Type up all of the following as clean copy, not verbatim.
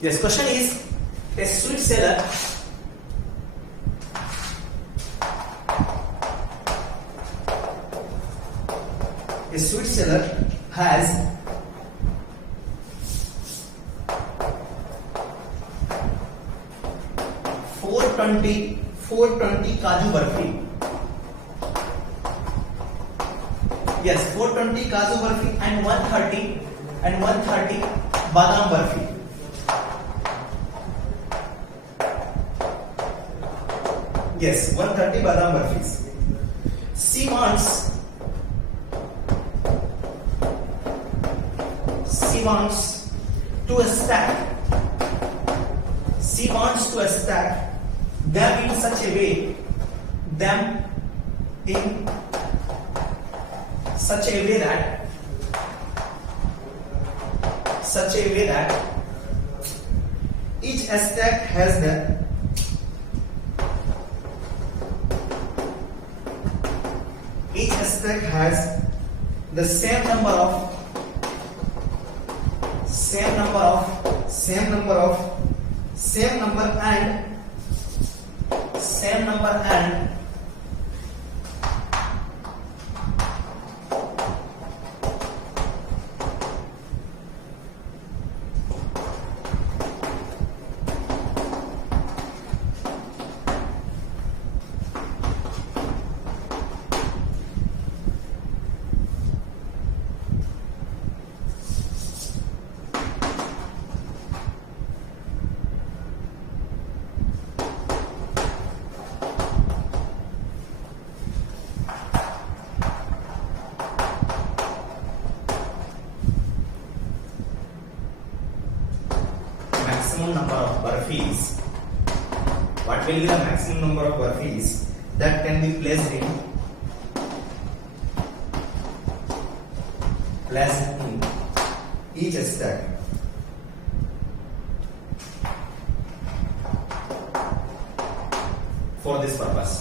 Yes, question is a sweet seller has 420 काजू barfi. Yes, 420 काजू barfi and 130 बादाम barfi. Yes, 130 badam burfis. She wants to stack them in such a way that each stack has the same number and maximum number of burfis. What will be the maximum number of burfis that can be placed in each stack? For this purpose.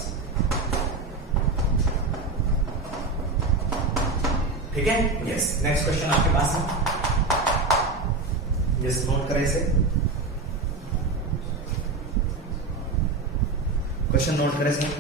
ठीक है? Yes. Next question आपके पास है. Yes, note करें इसे. Question note करें इसमें.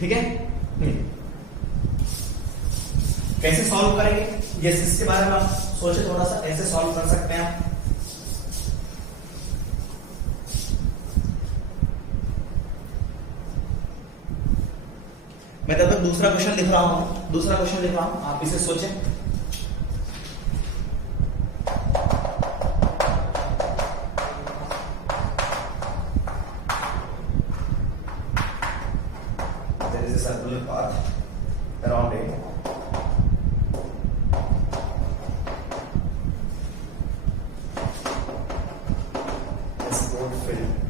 ठीक है. कैसे सॉल्व करेंगे? यस, इसके बारे में आप सोचे थोड़ा सा, कैसे सॉल्व कर सकते हैं आप. मैं तब तक दूसरा क्वेश्चन लिख रहा हूं, आप इसे सोचें. There is a circular path around it.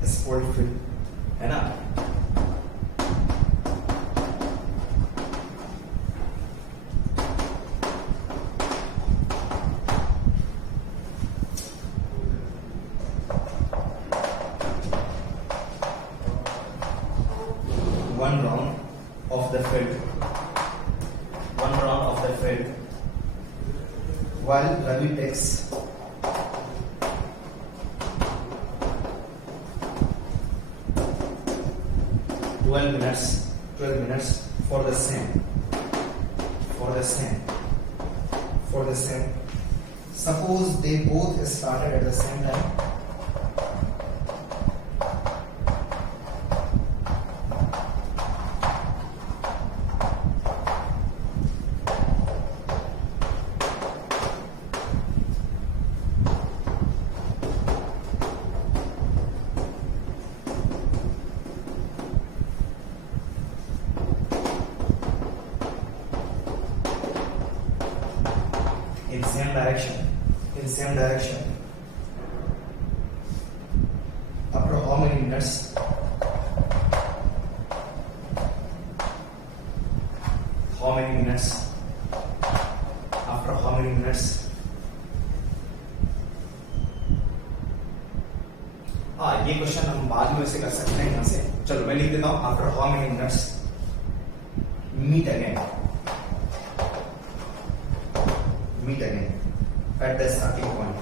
Sport field, है ना. One round of the field while Ravi takes 12 minutes for the same. Suppose they both started at the same time. In same direction. After how many minutes? ये question हम बाद में वैसे कर सकते हैं यहां से। चलो मैं लिख देता हूं, after how many minutes meet again at the starting point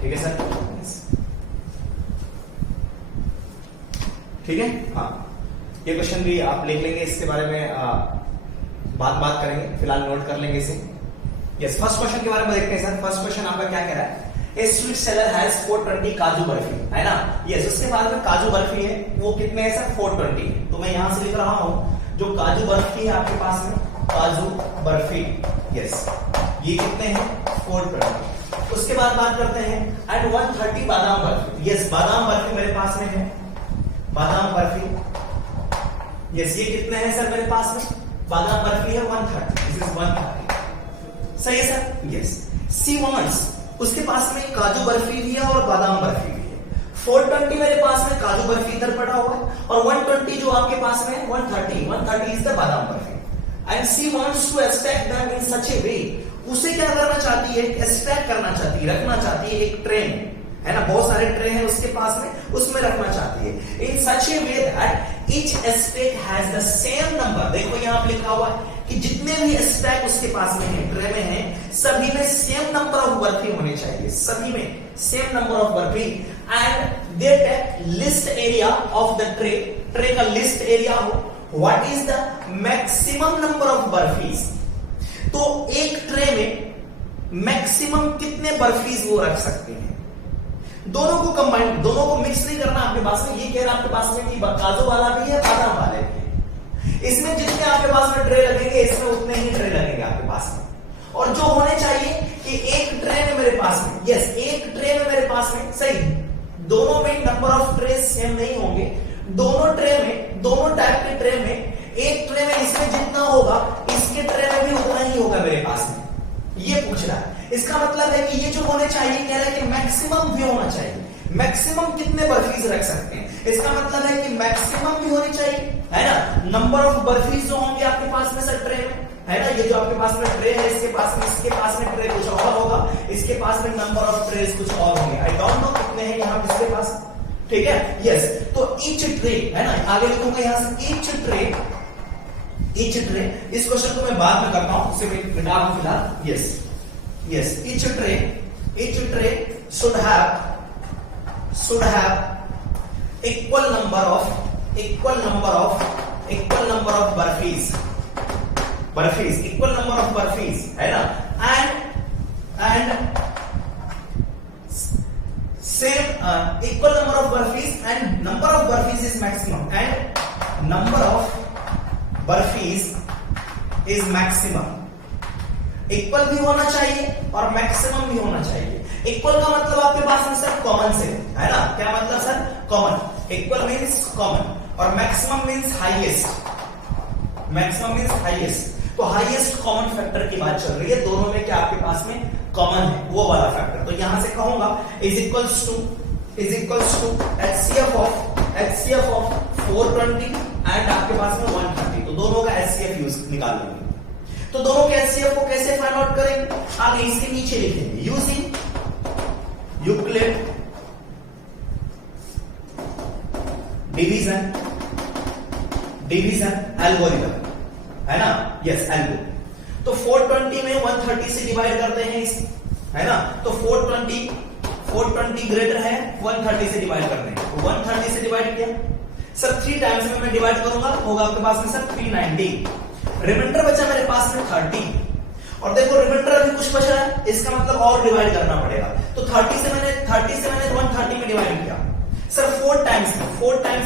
ठीक है सर? ठीक है, हाँ ये क्वेश्चन भी आप लिख लेंगे, इसके बारे में बात करेंगे, फिलहाल नोट कर लेंगे इसे। यस, फर्स्ट क्वेश्चन के बारे में देखते हैं सर। फर्स्ट क्वेश्चन आपका क्या कह रहा है? ए स्वीट सेलर हैज 420 काजू बर्फी, है ना? यस, उसके बाद में काजू बर्फी है, वो कितने है सर? 420। तो मैं यहां से लिख रहा हूं जो काजू बर्फी है आपके पास में, काजू बर्फी, यस ये कितने हैं? 420। उसके बाद बात करते हैं एट 130 बादाम बर्फी। यस, बादाम बर्फी मेरे पास में है, बादाम बर्फी, यस ये कितने हैं सर मेरे पास में? बादाम बर्फी है 130, दिस इज 130, सही है सर? यस। सी वांट्स, उसके पास में काजू बर्फी भी है और बादाम बर्फी भी है। 420 मेरे पास में काजू बर्फी इधर पड़ा हुआ है, और 120 जो आपके पास में है 130 is the badam barfi. And she wants to extract them in such a way, उसे क्या करना चाहती है? एक्सट्रैक्ट करना चाहती है, रखना चाहती है एक ट्रे में, है ना? बहुत सारे ट्रे हैं उसके पास में, उसमें रखना चाहती है। In such a way that each aspect has the same number. देखो यहां पे लिखा हुआ है कि जितने भी एस्पेक उसके पास में है, ट्रे में है, सभी में सेम नंबर ऑफ बर्फी होने चाहिए, सभी में same number of barfi. And they take least area of the tray, tray का लिस्ट एरिया हो, what is the maximum number of barfis. तो एक ट्रे में मैक्सिमम कितने बर्फीज वो रख सकते हैं? दोनों को कंबाइन, दोनों को मिक्स नहीं करना आपके पास में। ये कह रहा आपके पास में कि काजू वाला भी है, बादाम वाले भी है। इसमें जितने आपके पास में ट्रे लगेंगे, इसमें उतने ही ट्रे लगेंगे आपके पास में। और जो होने चाहिए कि एक ट्रे में मेरे पास में, यस एक ट्रे में मेरे पास में, सही, दोनों में नंबर ऑफ ट्रे सेम नहीं होंगे। दोनों ट्रे में, दोनों टाइप के ट्रे में, एक ट्रे में इसमें जितना होगा, इसके ट्रे में भी उतना ही होगा मेरे पास में। ये पूछ रहा है, इसका मतलब है कि ये जो होने चाहिए, कह रहा है कि मैक्सिमम भी होना चाहिए। मैक्सिमम कितने बर्फीज रख सकते हैं? इसका मतलब है कि मैक्सिमम भी होनी चाहिए, है ना? नंबर ऑफ बर्फीज जो होंगे आपके पास में सर ट्रे में, है ना? ये जो आपके पास में ट्रे है, इसके पास में ट्रे कुछ और होगा, इसके पास में नंबर ऑफ ट्रेज कुछ और होंगे। आई डोंट नो कितने हैं यहाँ इसके पास, ठीक है? यस, तो ईच ट्रे, है ना? आगे लिखूंगा यहां से ईच ट्रे। इस क्वेश्चन को मैं बाद में करता हूं, उसे मैं मिटा दूं फिलहाल। Yes, each tray should have equal number of burpees, equal number of burpees, है ना? and same equal number of burpees, and number of burpees is maximum, and number of burpees is maximum। Equal भी होना चाहिए और maximum भी होना चाहिए। Equal का मतलब आपके पास में सर कॉमन से, है ना? क्या मतलब sir? Common. Equal means common, और maximum means highest. Maximum means highest. तो हाईएस्ट कॉमन फैक्टर की बात चल रही है, दोनों में क्या आपके पास में कॉमन है, वो वाला फैक्टर। तो यहां से कहूंगा is equals to HCF of 420 and आपके पास में 130। तो दोनों का HCF यूज निकाल लेंगे। तो दोनों के HCF को कैसे फाइंड आउट करेंगे? आगे इसके नीचे लिखेंगे यूजिंग यूक्लिड डिवीजन एल्गोरिथम, है ना? Yes, algo. तो 420 में 130 से डिवाइड करते हैं इस, है ना? तो 420 ग्रेटर है 130 से डिवाइड करते हैं, तो 130 से डिवाइड किया सर 3 टाइम्स में मैं डिवाइड करूंगा, होगा आपके पास में सर 390। रिमाइंडर बचा मेरे पास में 30, और देखो रिमाइंडर अभी कुछ बचा है, इसका मतलब और डिवाइड करना पड़ेगा। तो 30 से मैंने 130 में डिवाइड किया सर 4 टाइम्स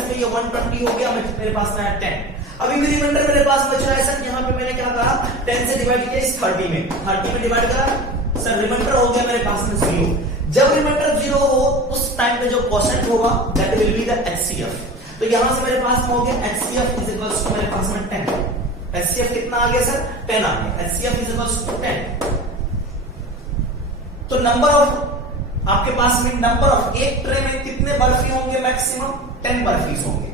में ये 120 हो गया, मेरे पास में है 10। अभी भी रिमाइंडर मेरे पास बचा है सर, यहाँ पे मैंने क्या कहा 10 से डिवाइड किया इस 30 में डिवाइड करा सर, रिमाइंडर हो गया मेरे पास में 0। जब रिमाइंडर 0 हो उस टाइम पे जो क्वोशिएंट होगा that will be the HCF। तो यहां से मेरे पास में हो गया HCF इज इक्वल्स टू मेरे पास में 10। HCF कितना आ गया सर? 10 आ गया। HCF is equals to 10। तो नंबर ऑफ आपके पास में नंबर ऑफ एक ट्रे में कितने बर्फी होंगे? मैक्सिमम 10 बर्फीज होंगे।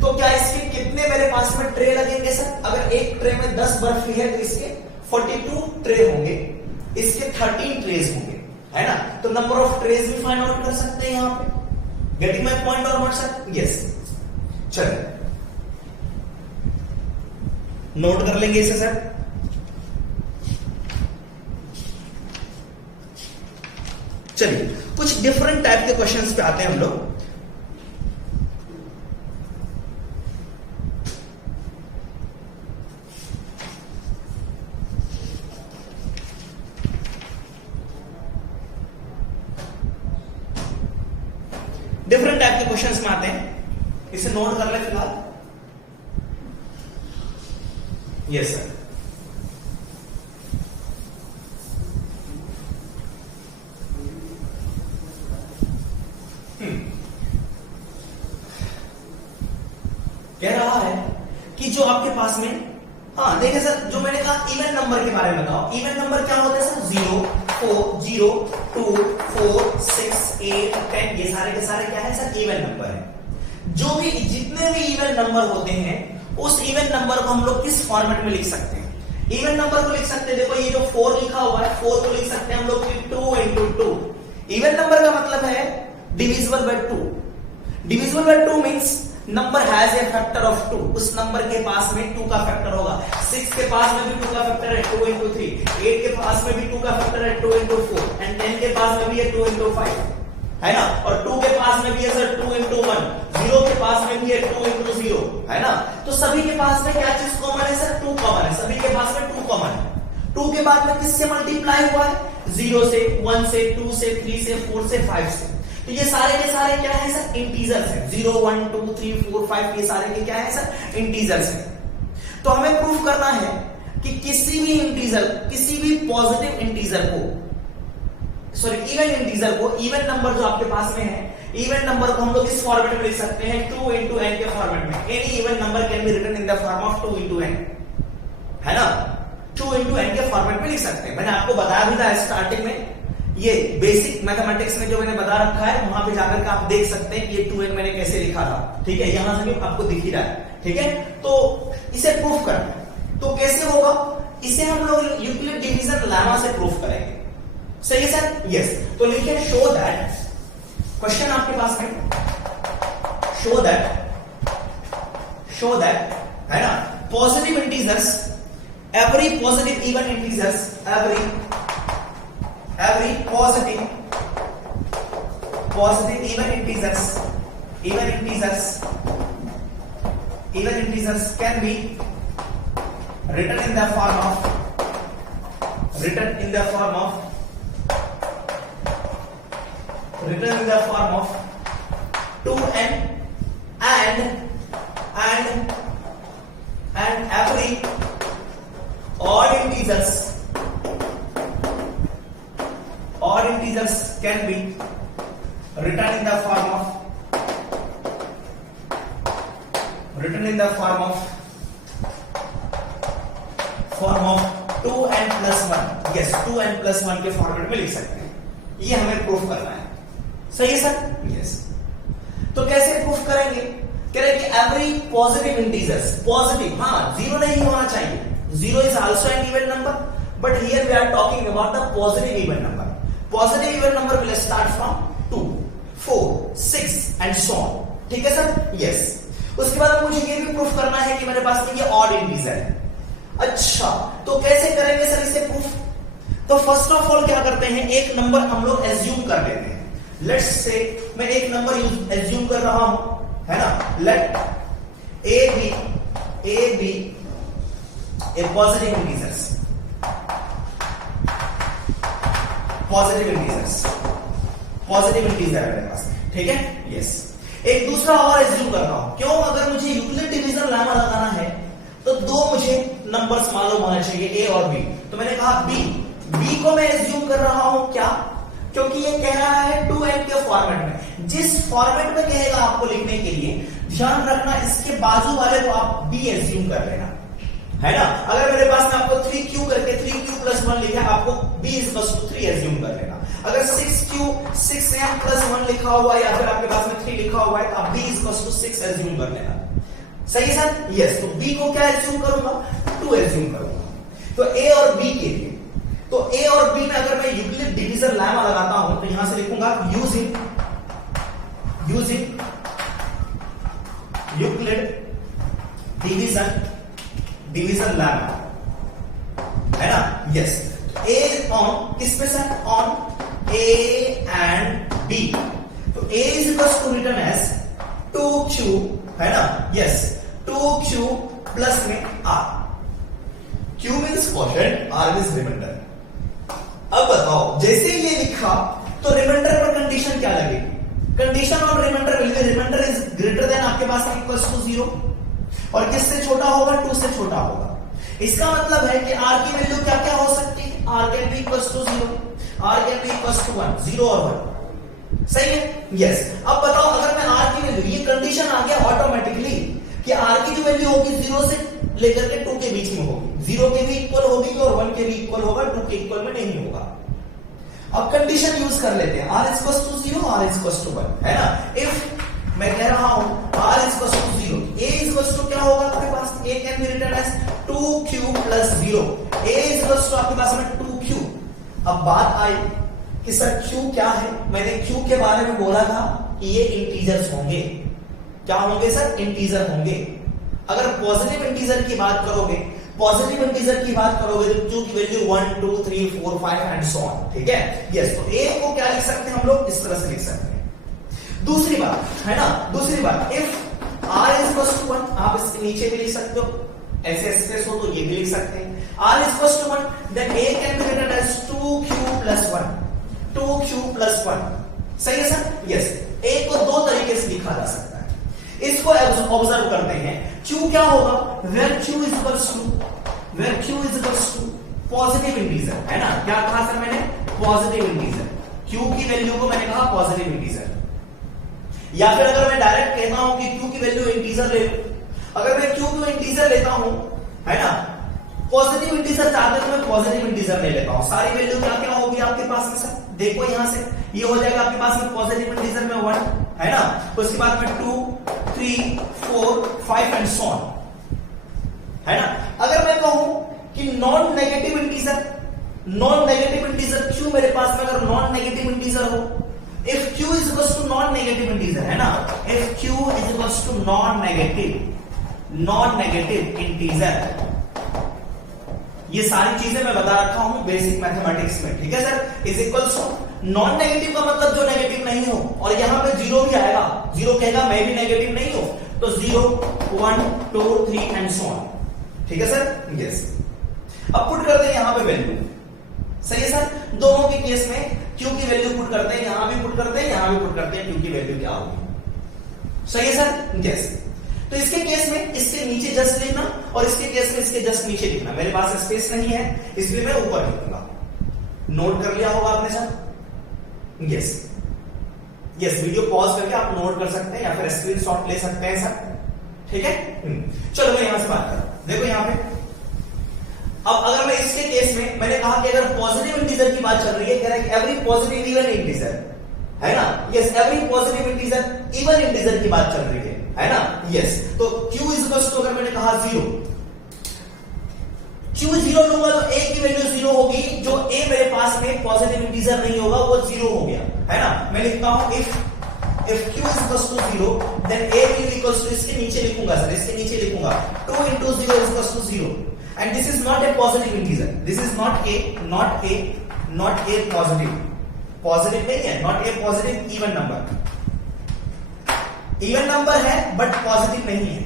तो क्या इसके कितने मेरे पास में ट्रे लगेंगे सर? अगर एक ट्रे में 10 बर्फी है तो इसके 42 ट्रे होंगे, इसके 13 ट्रेज होंगे, है ना। तो नंबर ऑफ ट्रेज भी फाइंड आउट कर सकते हैं यहां पे। Getting my point or not sir? Yes. चलिए नोट कर लेंगे इसे सर। चलिए कुछ डिफरेंट टाइप के क्वेश्चंस पे आते हैं हम लोग। डिफरेंट टाइप के क्वेश्चंस में आते हैं, इसे नोट कर ले फिलहाल। Yes sir. कह रहा है कि जो आपके पास में, हाँ देखिए सर, जो मैंने कहा इवन नंबर के बारे में बताओ। इवन नंबर क्या होता है सर? 0, 4, 0, 2, 4, 6, 8, 10, ये सारे के सारे क्या है सर? इवन नंबर है। जो भी जितने भी इवन नंबर होते हैं, उस इवन नंबर को हम लोग किस फॉर्मेट में लिख सकते हैं? इवन नंबर को लिख सकते हैं, देखो ये जो 4 लिखा हुआ है, 4 को लिख सकते हैं हम लोग 2 into 2। इवन नंबर का मतलब है divisible by 2। Divisible by 2 means number has a factor of 2। उस नंबर के पास में 2 का फैक्टर होगा। 6 के पास में भी 2 का फैक्टर है, 2 into 3। 8 के पास में भी 2 का फैक्टर है, 2 into 4। एंड 10 के पास में भी है 2 into 5, है ना। और 2 के पास में भी है सर 2 into 1। 0 के पास में भी है 2 into 0, है ना। तो सभी के पास में क्या चीज कॉमन है सर? 2 कॉमन है। सभी के पास में 2 कॉमन है। 2 के बाद में किससे मल्टीप्लाई हुआ है? 0 से, 1 से, 2 से, 3 से, 4 से, 5 से। तो ये सारे के सारे क्या है सर? इंटीजर्स हैं। 0, 1, 2, 3, 4, 5 ये सारे के क्या है सर? इंटीजर्स हैं। तो हमें प्रूफ करना है कि किसी भी इंटीजर, किसी भी पॉजिटिव इंटीजर को, सॉरी इवन इंटीजर को, इवन नंबर जो आपके पास में है, इवन नंबर को हम लोग इस फॉर्मेट में लिख सकते हैं, 2 into n के फॉर्मेट में। Any even number can be written in the form of 2 into n, है ना। 2 into n के फॉर्मेट में लिख सकते हैं। मैंने आपको बताया भी था स्टार्टिंग में, ये बेसिक मैथमेटिक्स में जो मैंने बता रखा है, वहां पे जाकर के आप देख सकते हैं ये 2n मैंने कैसे लिखा था। ठीक है, यहां से भी आपको दिख ही रहा है। ठीक है, तो इसे प्रूफ करना है। तो कैसे होगा? इसे हम लोग यूक्लिड डिवीजन लेमा से प्रूफ करेंगे। सही है सर? यस। तो लिखिए शो दैट, क्वेश्चन आपके पास में, शो दैट, है ना, positive integers, every positive even integers, every positive even integers can be written in the form of 2n and every odd integers can be written in the form of 2n plus 1। Yes, 2n plus 1 के format में लिख सकते हैं। ये हमें proof करना है। सही है सर? यस। तो कैसे प्रूफ करेंगे? करेंगे एवरी पॉजिटिव इंटीजर्स, पॉजिटिव, हाँ 0 नहीं होना चाहिए। 0 is also an even number, but here we are talking about the positive even number. Positive even number will start from 2, 4, 6 and so on। ठीक है सर? यस। उसके बाद मुझे ये भी प्रूफ करना है कि मेरे पास में ये ऑड इंटीजर है। अच्छा, तो कैसे करेंगे सर इसे प्रूफ? तो फर्स्ट ऑफ ऑल क्या करते हैं, एक नंबर हम लोग एज्यूम कर लेते हैं। लेट्स से मैं एक नंबर एज्यूम कर रहा हूं, है ना। Let A B a positive integers, positive integer है मेरे पास। ठीक है, यस। एक दूसरा और एज्यूम कर रहा हूं। क्यों? अगर मुझे यूक्लिड डिवीजन लेमा लगाना है तो 2 मुझे नंबर्स मालूम होना चाहिए, ए और बी। तो मैंने कहा बी को मैं एज्यूम कर रहा हूं। क्या? क्योंकि ये कह रहा है 2n के फॉर्मेट में। जिस फॉर्मेट में कहेगा आपको लिखने के लिए, ध्यान रखना इसके बाजू वाले को आप बी एज्यूम कर लेना, है ना। अगर मेरे पास में आपको 3q करके 3q plus 1 लिखा है, आपको b is equal to 3 assume कर लेना। अगर 6n plus 1 लिखा हुआ है या फिर आपके पास में 3 लिखा हुआ है, तो आप b is equal to 6 assume कर लेना। सही है सर? यस। तो b को क्या एज्यूम करूंगा? 2 एज्यूम करूंगा। तो ए और बी के लिए, तो ए और बी में अगर मैं यूक्लिड डिवीजन लैमा लगाता हूं तो यहां से लिखूंगा यूजिंग यूक्लिड डिवीजन लैमा, है ना? यस, ए ऑन किस पे sir? On A and B, तो A is equal to written as 2q, है ना? यस, 2q प्लस में r, q means quotient, r means remainder. अब बताओ, जैसे ये लिखा तो रिमाइंडर पर कंडीशन क्या लगेगी? Condition on remainder will be remainder is greater than आपके पास इक्वल्स टू 0, और किससे छोटा होगा? 2 से छोटा होगा। इसका मतलब है कि r की वैल्यू क्या क्या हो सकती है? r can be equals to 0, r can be equals to 1, 0 और 1, सही है? यस। अब बताओ, अगर मैं r की वैल्यू, ये कंडीशन आ गया ऑटोमेटिकली कि r की जो वैल्यू होगी 0 से लेकर के 2 के बीच में होगी, 0 के भी इक्वल होगी और 1 के भी इक्वल होगा, 2 के इक्वल में नहीं होगा। अब कंडीशन यूज कर लेते हैं, r is equal to 0, r is equal to 1, है ना? इफ मैं कह रहा हूं r is equal to 0, a is equal to क्या होगा आपके पास? a can be written as 2q plus 0, a is equal to आपके पास में 2q। अब बात आई कि सर q क्या है? मैंने q के बारे में बोला था कि ये इंटीजर्स होंगे। क्या होंगे सर? इंटीजर होंगे। अगर पॉजिटिव इंटीजर की बात करोगे, पॉजिटिव इंटीजर की बात करोगे तो q की वैल्यू 1 2 3 4 5 एंड सो ऑन, ठीक है? यस, तो a को क्या लिख सकते हैं हम लोग? इस तरह से लिख सकते हैं। दूसरी बात, है ना, दूसरी बात, if r is equal to 1, आप इसके नीचे भी लिख सकते हो, ऐसे स्पेस हो तो ये भी लिख सकते हैं। r is equal to 1, then a can be written as 2q plus 1, 2q plus 1, सही है सर? यस, a को दो तरीके से लिखा जा सकता है। इसको ऑब्जर्व करते हैं, q क्या होगा? Where q is equal to positive integer, है ना? क्या कहा सर मैंने? Positive integer. q की वैल्यू को मैंने कहा पॉजिटिव इंटीजर, या फिर अगर मैं डायरेक्ट कहता हूं कि q की वैल्यू इंटीजर ले लो, अगर मैं q को इंटीजर लेता हूं, है ना, पॉजिटिव इंटीजर चाहते तो मैं पॉजिटिव इंटीजर ले लेता हूं। सारी वैल्यू क्या क्या होगी आपके पास में सर? देखो यहां से ये हो जाएगा आपके पास में पॉजिटिव इंटीजर में 1, है ना, उसके बाद में 2 3 4 5 एंड सो ऑन, है ना? अगर मैं कहूं कि नॉन नेगेटिव इंटीजर q मेरे पास में अगर नॉन नेगेटिव इंटीजर हो, if q is equals to non negative integer, है ना, if q is equals to non negative integer, ये सारी चीजें मैं बता रखा हूं बेसिक मैथमेटिक्स में, ठीक है sir? Is equals to non negative का मतलब जो नेगेटिव नहीं हो, और यहां पे 0 भी आएगा, 0 कहेगा मैं भी नेगेटिव नहीं हूं, तो 0 1 2 3 एंड सो ऑन, ठीक है सर? यस। अब पुट करते हैं यहां पे वैल्यू, सही है सर? दोनों के केस में q की वैल्यू पुट करते हैं, यहां भी पुट करते हैं, यहां भी पुट करते हैं, q की वैल्यू क्या होगी, सही है सर? यस। तो इसके केस में इसके नीचे जस्ट लिखना, और इसके केस में इसके जस्ट नीचे लिखना। मेरे पास स्पेस नहीं है इसलिए मैं ऊपर लिखूंगा। नोट कर लिया होगा आपने सर? यस, वीडियो पॉज करके आप नोट कर सकते हैं या फिर स्क्रीनशॉट ले सकते हैं सर, ठीक है? चलो मैं यहां से बात करूं, देखो यहां पे अब अगर मैं इसके केस में मैंने कहा कि अगर पॉजिटिव इंटीजर की बात चल रही है, कह रहा है कि एवरी पॉजिटिव इवन इंटीजर, है ना? Yes, every positive integer even integer की बात चल रही है ना? यस, तो q इज इक्वल टू अगर मैंने कहा 0, q 0 लूंगा तो a की वैल्यू 0 होगी, जो a मेरे पास में पॉजिटिव इंटीजर नहीं होगा वो 0 हो गया, है ना? मैं लिखता हूं if q is equals to 0 then a will be equals to, इसके नीचे लिखूंगा सर, इसके नीचे लिखूंगा 2 into 0 is equals to 0, and this is not a positive integer, this is not a positive नहीं है, not a positive even number है but positive नहीं है,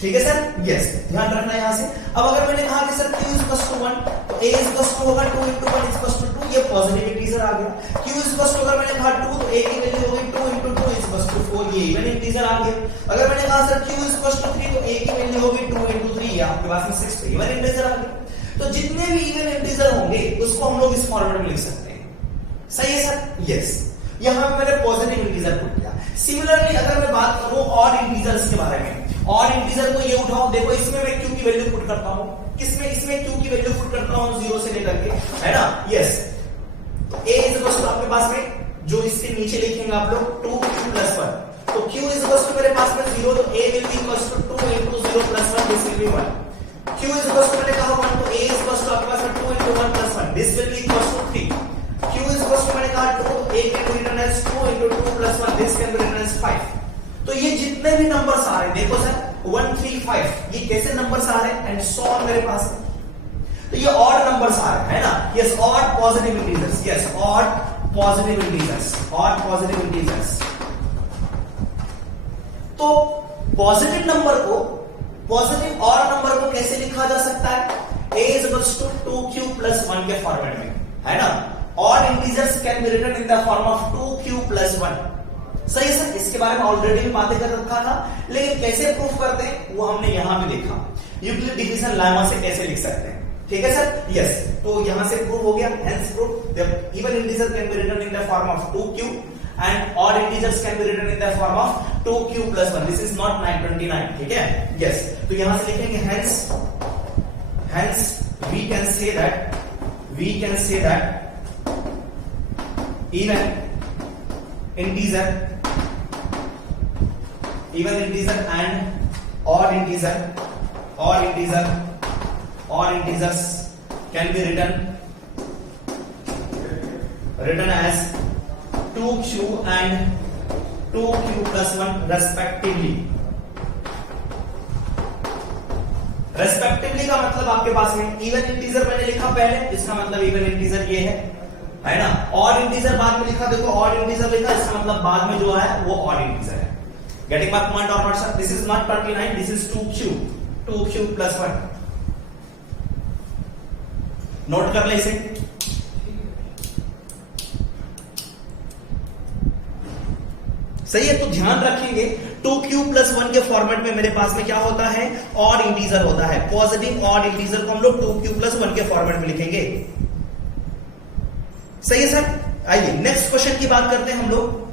ठीक है सर? यस, ध्यान रखना यहां से। अब अगर मैंने कहा कि sir q is equals to 1 तो a is equals to होगा 2 into 1 is equals to 2, ये पॉजिटिव इंटीजर आ गया। q is equals to अगर मैंने कहा 2 तो a की वैल्यू होगी 2 into 2 is equals to 4, ये इवन इंटीजर आ गया। अगर मैंने कहा sir q is equals to 3 तो a की वैल्यू होगी 2 into 3, ये आपके पास में 6, इवन इंटीजर आ गया। तो जितने भी इवन इंटीजर होंगे उसको हम लोग इस फॉर्मेट में लिख सकते हैं, सही है सर? यस, यहां पे मैंने पॉजिटिव इंटीजर पुट किया। सिमिलरली अगर मैं बात करूं ऑड इंटीजर्स के बारे में, ऑड इंटीजर को ये उठाओ, देखो इसमें मैं q की वैल्यू पुट करता हूं, किसमें? इसमें q की वैल्यू पुट करता हूं 0 से लेकर के, है ना? यस, तो a इज इक्वल टू आपके पास में जो इसके नीचे लिखेंगे आप लोग 2q प्लस 1, तो q इज इक्वल टू मेरे पास में 0, तो a will be equal to 2 into 0 plus 1, this will be 1। q q is equal to मैंने कहा 1 तो a इज इक्वल टू आपके पास 2 into 1 plus 1 this will be equal to 3 q is equal to मैंने कहा 2 a can be written as 2 into 2 plus 1 this can be written as 5 तो ये जितने भी नंबर्स आ रहे हैं देखो सर 1 3 5 ये कैसे नंबर्स आ रहे हैं एंड सो ऑन मेरे पास है तो ये ऑड नंबर्स आ रहे हैं ना yes odd positive integers yes odd positive integers तो पॉजिटिव नंबर को पॉजिटिव ऑड नंबर को कैसे लिखा जा सकता है a is equals to 2q plus 1 के फॉर्मेट में है ना odd integers can be written in the form of 2q plus 1 सही है सर इसके बारे में ऑलरेडी भी बातें कर रखा था लेकिन कैसे प्रूफ करते हैं वो हमने यहां पे देखा यूक्लिड डिवीजन लेमा से कैसे लिख सकते हैं ठीक है सर यस तो यहां से प्रूव हो गया hence proof that even integer can be written in the form of 2q and odd integers can be written in the form of 2q plus 1 this is not 929 ठीक है yes तो यहां से लिखेंगे hence we can say that even integer and odd integers can be written as 2q and 2q plus 1 respectively का मतलब आपके पास में इवन इंटीजर मैंने लिखा पहले इसका मतलब इवन इंटीजर ये है ना ऑड इंटीजर बाद में लिखा देखो ऑड इंटीजर लिखा इसका मतलब बाद में जो है वो ऑड इंटीजर है getting my point or not sir this is not 29 this is 2q plus 1 note कर ले इसे सही है तो ध्यान रखेंगे 2q plus 1 के फॉर्मेट में मेरे पास में क्या होता है ऑड इंटीजर होता है पॉजिटिव ऑड इंटीजर को हम लोग 2q plus 1 के फॉर्मेट में लिखेंगे सही है सर आइए नेक्स्ट क्वेश्चन की बात करते हैं हम लोग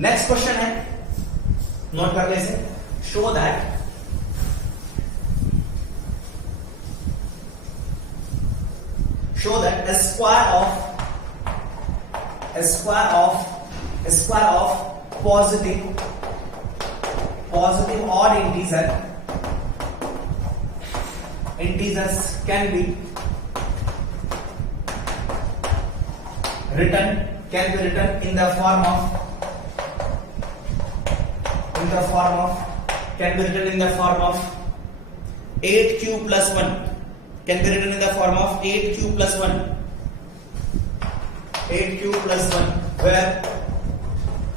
नेक्स्ट क्वेश्चन है नोट कर ले इसे show that a square of positive odd integers can be written in the form of 8q plus 1 can be written in the form of 8q plus 1 where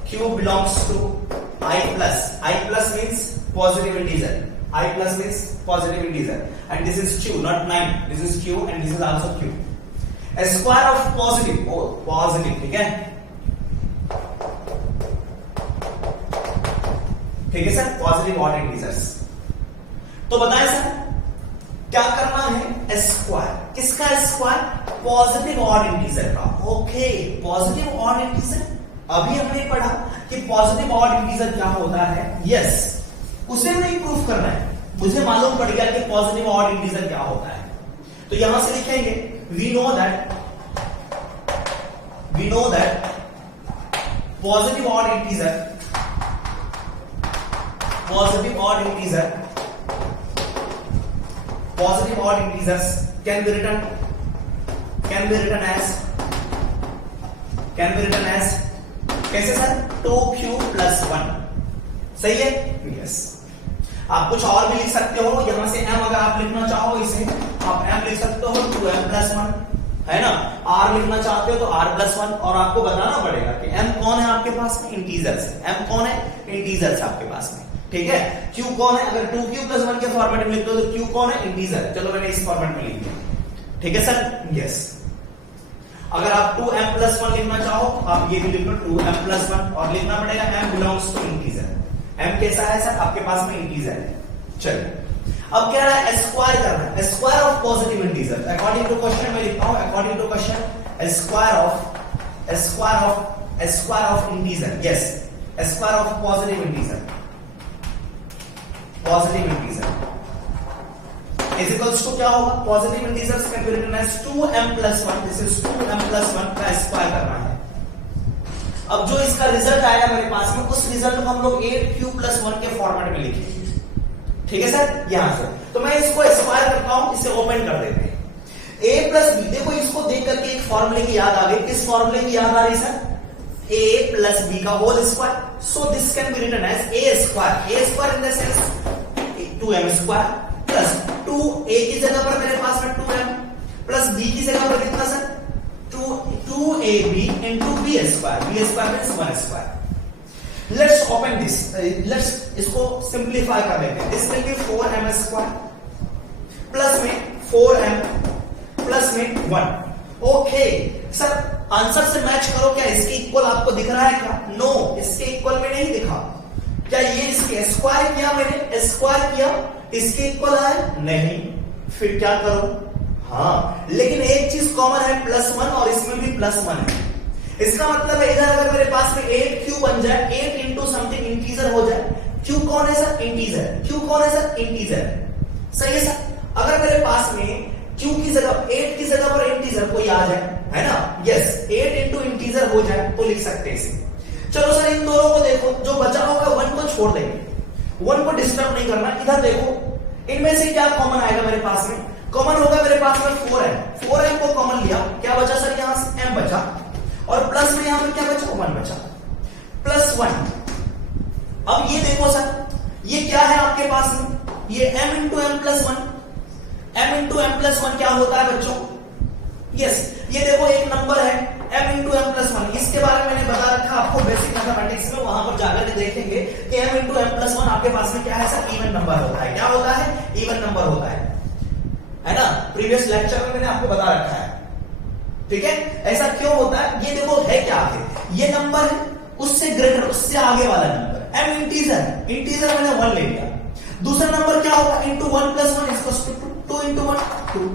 q belongs to I plus means positive integer and this is q not 9 this is q and this is also q a square of positive ठीक है sir positive odd integers तो बताएं sir क्या करना है square किसका square positive odd integer का okay positive odd integer अभी हमने पढ़ा कि पॉजिटिव ऑड इंटीजर क्या होता है यस उसे नहीं प्रूफ करना है मुझे मालूम पड़ गया कि पॉजिटिव ऑड इंटीजर क्या होता है तो यहां से लिखेंगे we know that positive odd integer positive odd integers can be written as कैसे सर 2q plus 1 सही है यस आप कुछ और भी लिख सकते हो यहां से m अगर आप लिखना चाहो इसे आप m लिख सकते हो 2m plus 1 है ना r लिखना चाहते हो तो r plus 1 और आपको बताना पड़ेगा कि m कौन है आपके पास में इंटीजर्स m कौन है इंटीजर्स आपके पास में ठीक है q कौन है अगर 2q plus 1 के फॉर्मेट में लिखते हो तो q कौन है इंटीजर चलो मैंने इस फॉर्मेट में लिख दिया ठीक है सर यस अगर आप 2m plus 1 लिखना चाहो आप ये भी लिख लो 2m plus 1 और लिखना पड़ेगा m belongs to integer m कैसा है सर आपके पास में इंटीजर है चलिए अब कह रहा है स्क्वायर करना है square of positive integer according to question में लिखता हूं according to question square of integer yes square of positive integer is equals to क्या होगा positive integers can be written as 2m plus 1 this is 2m plus 1 का square करना है अब जो इसका रिजल्ट आएगा मेरे पास में, उस रिजल्ट को हम लोग 8q+1 के फॉर्मेट में लिखेंगे। ठीक है सर, यहां से तो मैं इसको एक्सपायर करता हूं, इसे ओपन कर देते हैं। a प्लस बी, देखो इसको देख करके एक फॉर्मूले की याद आ गई। किस फॉर्मूले की याद आ रही सर? a प्लस बी का whole square. So this can be written as a square in the sense 2m square plus 2a की जगह पर मेरे पास में 2m प्लस b की जगह पर कितना sir? 2ab into b square means 1 square. Let's open this, let's इसको सिंप्लीफाई कर लेते हैं। This will B 4m square plus में 4m प्लस में 1। ओके सर, आंसर से मैच करो, क्या इसके इक्वल आपको दिख रहा है क्या? नो, इसके इक्वल में नहीं दिखा। क्या ये इसके स्क्वायर किया, मैंने स्क्वायर किया, इसके इक्वल है? नहीं। फिर क्या करो? हाँ, लेकिन एक चीज कॉमन है, +1, और इसमें भी +1 है। इसका मतलब है इधर अगर मेरे पास में 8q बन जाए, 8 इंटू समथिंग इंटीजर हो जाए। q कौन है सर? इंटीजर। q कौन है सर? इंटीजर। सही है सर। अगर मेरे पास में q की जगह 8 की जगह पर इंटीजर कोई आ जाए, है ना? यस, 8 इंटू इंटीजर हो जाए तो लिख सकते हैं इसे। चलो सर, इन दोनों को देखो, जो बचा होगा 1 को छोड़ देंगे, 1 को डिस्टर्ब नहीं करना। इधर देखो, इनमें से क्या कॉमन आएगा मेरे पास में? कॉमन होगा मेरे पास में 4m को कॉमन लिया, क्या बचा सर? यहां से m बचा, और प्लस में यहां पर क्या बचा? 1 बचा, +1। अब ये देखो सर, ये क्या है आपके पास में? ये m into m plus 1। m into m plus 1 क्या होता है बच्चों? यस, ये देखो एक नंबर है m इंटू m प्लस 1। इसके बारे में मैंने बता रखा आपको बेसिक मैथमेटिक्स में, वहां पर जाकर के देखेंगे कि m इंटू m प्लस 1 आपके पास में क्या है सर? इवन नंबर होता है। क्या होता है? इवन नंबर होता है ना? प्रीवियस लेक्चर में मैंने आपको बता रखा है। ठीक है, ऐसा क्यों होता है? ये देखो है क्या आखिर? ये नंबर है, उससे ग्रेटर, उससे आगे वाला नंबर। m इंटीजर, इंटीजर मैंने 1 ले लिया। दूसरा नंबर क्या होगा? Into 1 plus 1 equals to 2 into 1 2।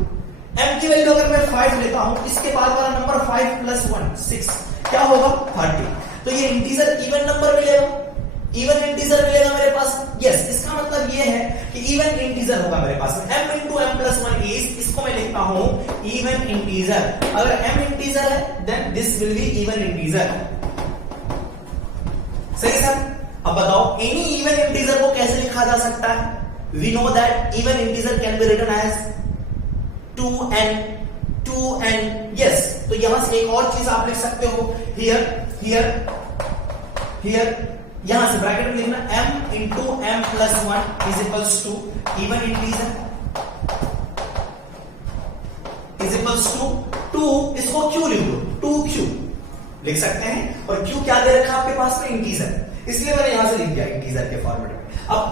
m की वैल्यू अगर मैं 5 लेता हूं, इसके बाद वाला नंबर 5 प्लस 1 6, क्या होगा? 30। तो ये इंटीजर इवन नंबर मिलेगा, इवन इंटीजर मिलेगा मेरे पास। यस, इसका मतलब ये है कि इवन इंटीजर होगा मेरे पास। m into m plus 1 is, इसको मैं लिखता हूं इवन इंटीजर। अगर m इंटीजर है then this will be even integer. सही सर। अब बताओ, एनी इवन इंटीजर को कैसे लिखा जा सकता है? We know that even integer can be written as 2n। Yes, तो यहां से एक और चीज आप लिख सकते हो, हियर यहां से ब्रैकेट में लिखना m into m plus 1 is equals to even integer is equals to 2। इसको q लिख दो, 2q लिख सकते हैं। और q क्या दे रखा आपके पास में? इंटीजर, इसलिए मैंने यहां से लिख दिया इंटीजर के फॉर्मेट में। अब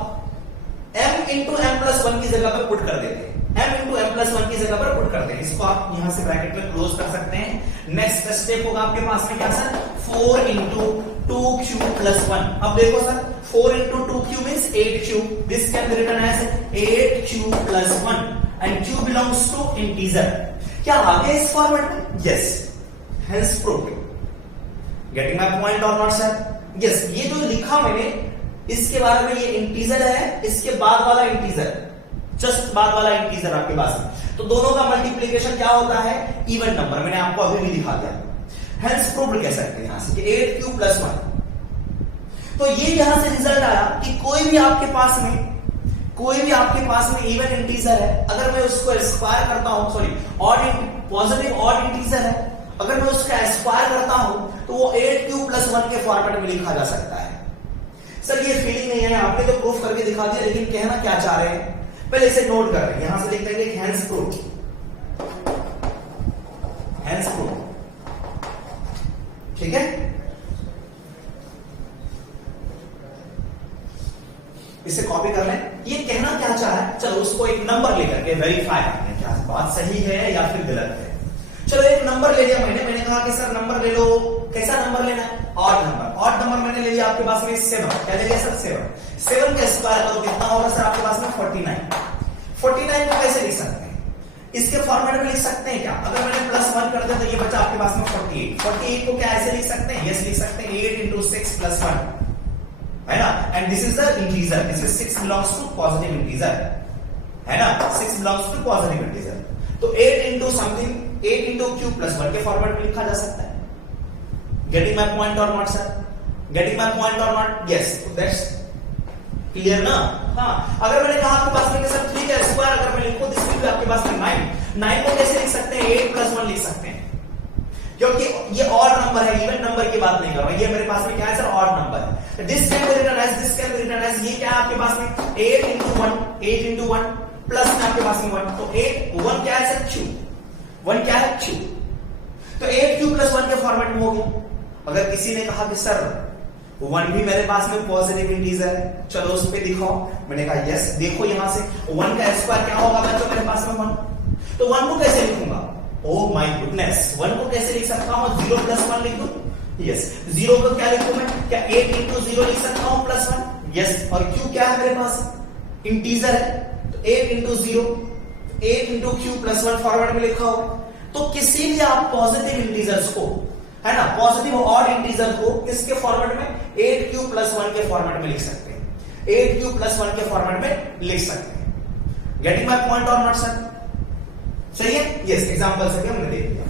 m इंटू m प्लस 1 की जगह पर पुट कर देते हैं, m इंटू m प्लस 1 की जगह पर पुट करते हैं। इसको आप यहां से ब्रैकेट में क्लोज कर सकते हैं। नेक्स्ट स्टेप होगा आपके पास में क्या सर? 4 into 2q plus 1। अब देखो sir, 4 into 2q means 8q। This can be written as 8q plus 1 and q belongs to integer. क्या आगे इस फॉर्मेट में? Yes, hence proved. Getting my point or not sir? Yes, ये जो लिखा मैंने इसके बारे में, ये इंटीजर है, इसके बाद वाला इंटीजर, जस्ट बाद वाला इंटीजर आपके पास है। तो दोनों का मल्टीप्लीकेशन क्या होता है? Even number. मैंने आपको अभी भी दिखा दिया। हेंस प्रूव्ड कह सकते हैं यहां से कि 8q प्लस 1। तो ये यहां से रिजल्ट आया कि कोई भी आपके पास में इवन इंटीजर है, अगर मैं उसको स्क्वायर करता हूं, sorry odd, positive odd integer है, अगर मैं उसका स्क्वायर करता हूं तो वो 8q प्लस 1 के फॉर्मेट में लिखा जा सकता है। सर ये फीलिंग नहीं है, आपने तो प्रूफ करके दिखा दिया, लेकिन कहना क्या चाह रहे हैं पहले इसे नोट कर रहे हैं। यहां से लिख देंगे हेंस प्रूव्ड, हेंस प्रूव्ड। ठीक है, इसे कॉपी कर लें। ये कहना क्या चाह रहा है, चलो उसको एक नंबर लेकर के वेरीफाई करते हैं क्या बात सही है या फिर गलत है। चलो एक नंबर ले लिया मैंने कहा कि सर नंबर ले लो, कैसा नंबर लेना है? Odd number. ऑड नंबर मैंने ले लिया आपके पास में 7। क्या ले लिया सर? 7। 7 का स्क्वायर करो कितना होगा सर आपके पास में? 49। 49 को कैसे लिख सकते हैं? इसके फॉर्मेट में लिख सकते हैं क्या? अगर मैंने प्लस 1 कर दिया तो ये बचा आपके पास में 48। 48 को क्या ऐसे लिख सकते हैं? यस, लिख सकते हैं 8 इंटू 6 प्लस 1, है ना? And this is the integer, this is 6 belongs to positive integer, है ना? 6 बिलोंग्स टू पॉजिटिव इंटीजर। तो 8 into something, 8 into q plus 1 के फॉर्मेट में लिखा जा सकता है। Getting my point or not sir? Getting my point or not? Yes, that's clear ना? हाँ, अगर मैंने कहा आपके पास में सर 3 का स्क्वायर अगर मैं लिखूं दिस विल बी आपके पास में 9 को कैसे लिख सकते हैं? 8 + 1 लिख सकते हैं, क्योंकि ये ऑड नंबर है, इवन नंबर की बात नहीं कर रहा हूं। ये मेरे पास में क्या है सर? ऑड नंबर है। This can be written as, this can be written as, ये क्या है आपके पास में? 8 × 1, 8 × 1 प्लस में आपके पास में 1, तो 8 1 क्या है सर? क्यूब। 1 क्या है? क्यूब। तो 8 क्यूब + 1 के फॉर्मेट में हो गया। अगर किसी ने कहा कि सर 1 भी मेरे पास में पॉजिटिव इंटीजर है, चलो उस पे दिखाओ। मैंने कहा यस, देखो यहां से 1 का स्क्वायर क्या होगा बच्चों मेरे पास में? 1। तो 1 को कैसे लिखूंगा? ओह माय गुडनेस, 1 को कैसे लिख सकता हूं? 0 + 1 लिख दूं? यस। 0 को क्या लिखूं मैं? क्या 8 × 0 लिख सकता हूं +1? यस। और q क्या है मेरे पास? इंटीजर है, तो 8 × 0, 8 × q + 1 फॉरवर्ड में लिखा हो। तो किसी भी आप पॉजिटिव इंटीजर्स को, है ना, पॉजिटिव ऑड इंटीजर को किसके फॉर्मेट में? 8q + 1 के फॉर्मेट में लिख सकते हैं। 8q + 1 के फॉर्मेट में लिख सकते हैं। Getting my point or not sir? सही है? यस, एग्जांपल से भी हमने देख लिया।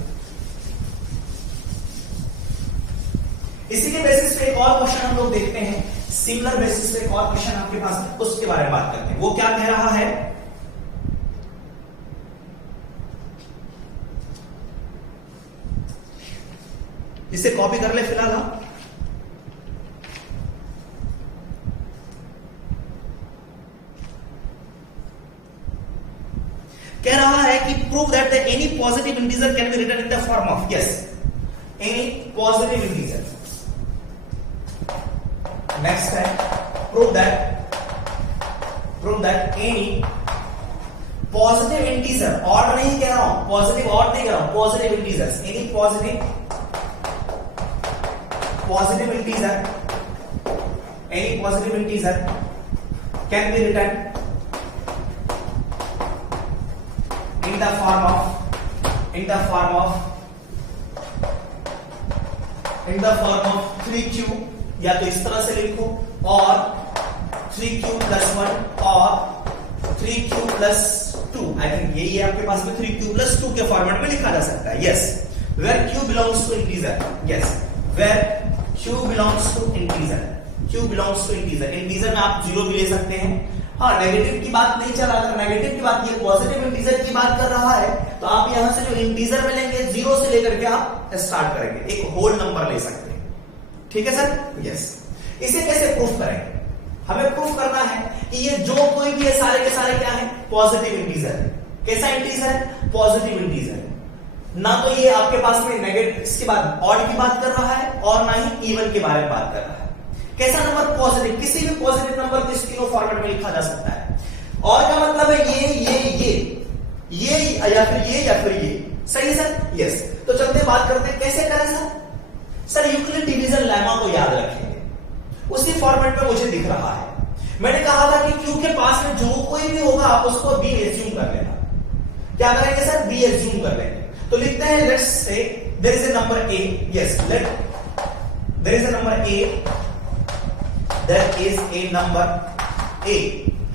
इसी के बेसिस पे एक और क्वेश्चन हम लोग देखते हैं, सिमिलर बेसिस पे एक और क्वेश्चन आपके पास है, उसके बारे में बात करते हैं। वो क्या कह रहा है? इसे कॉपी कर ले फिलहाल हम। कह रहा है कि prove that any positive integer can be written in the form of, yes, any positive integer. Next है prove that any positive integer, odd नहीं कह रहा हूं, पॉजिटिव ऑड नहीं कह रहा हूं, positive integers, any positive integer can be written in the form of 3q, या तो इस तरह से लिखो, और 3q + 1 और 3q + 2। आई थिंक यही है आपके पास में, 3q + 2 के फॉर्मेट में लिखा जा सकता है। Yes, where q belongs to integer, yes, where q belongs to integer, integer में आप 0 भी ले सकते हैं। हाँ, नेगेटिव की बात नहीं चला, अगर नेगेटिव की बात, ये पॉजिटिव इंटीजर की बात कर रहा है, तो आप यहां से जो इंटीजर में लेंगे 0 से लेकर के आप स्टार्ट करेंगे, एक होल नंबर ले सकते हैं। ठीक है सर? यस। इसे कैसे प्रूफ करेंगे? हमें प्रूफ करना है कि ये जो कोई भी है सारे के सारे क्या है? पॉजिटिव इंटीजर है। कैसा इंटीजर है? Positive integer. ना तो ये आपके पास में नेगेटिव, इसके बाद ऑड की बात कर रहा है, और ना ही इवन के बारे में बात कर रहा है। कैसा नंबर? पॉजिटिव। किसी भी पॉजिटिव नंबर को इस तीनों फॉर्मेट में लिखा जा सकता है। और का मतलब है ये या फिर ये। सही है सर? यस। तो चलते बात करते हैं कैसे करें sir? Sir Euclid division lemma को याद रखेंगे, उसी फॉर्मेट में मुझे दिख रहा है। मैंने कहा था कि क्यू के पास में जो कोई भी होगा आप उसको बी एज्यूम कर लेना। क्या करेंगे सर? बी एज्यूम कर लेंगे। तो लिखते हैं let's say there is a number a, yes, there is a number a, there is a number a,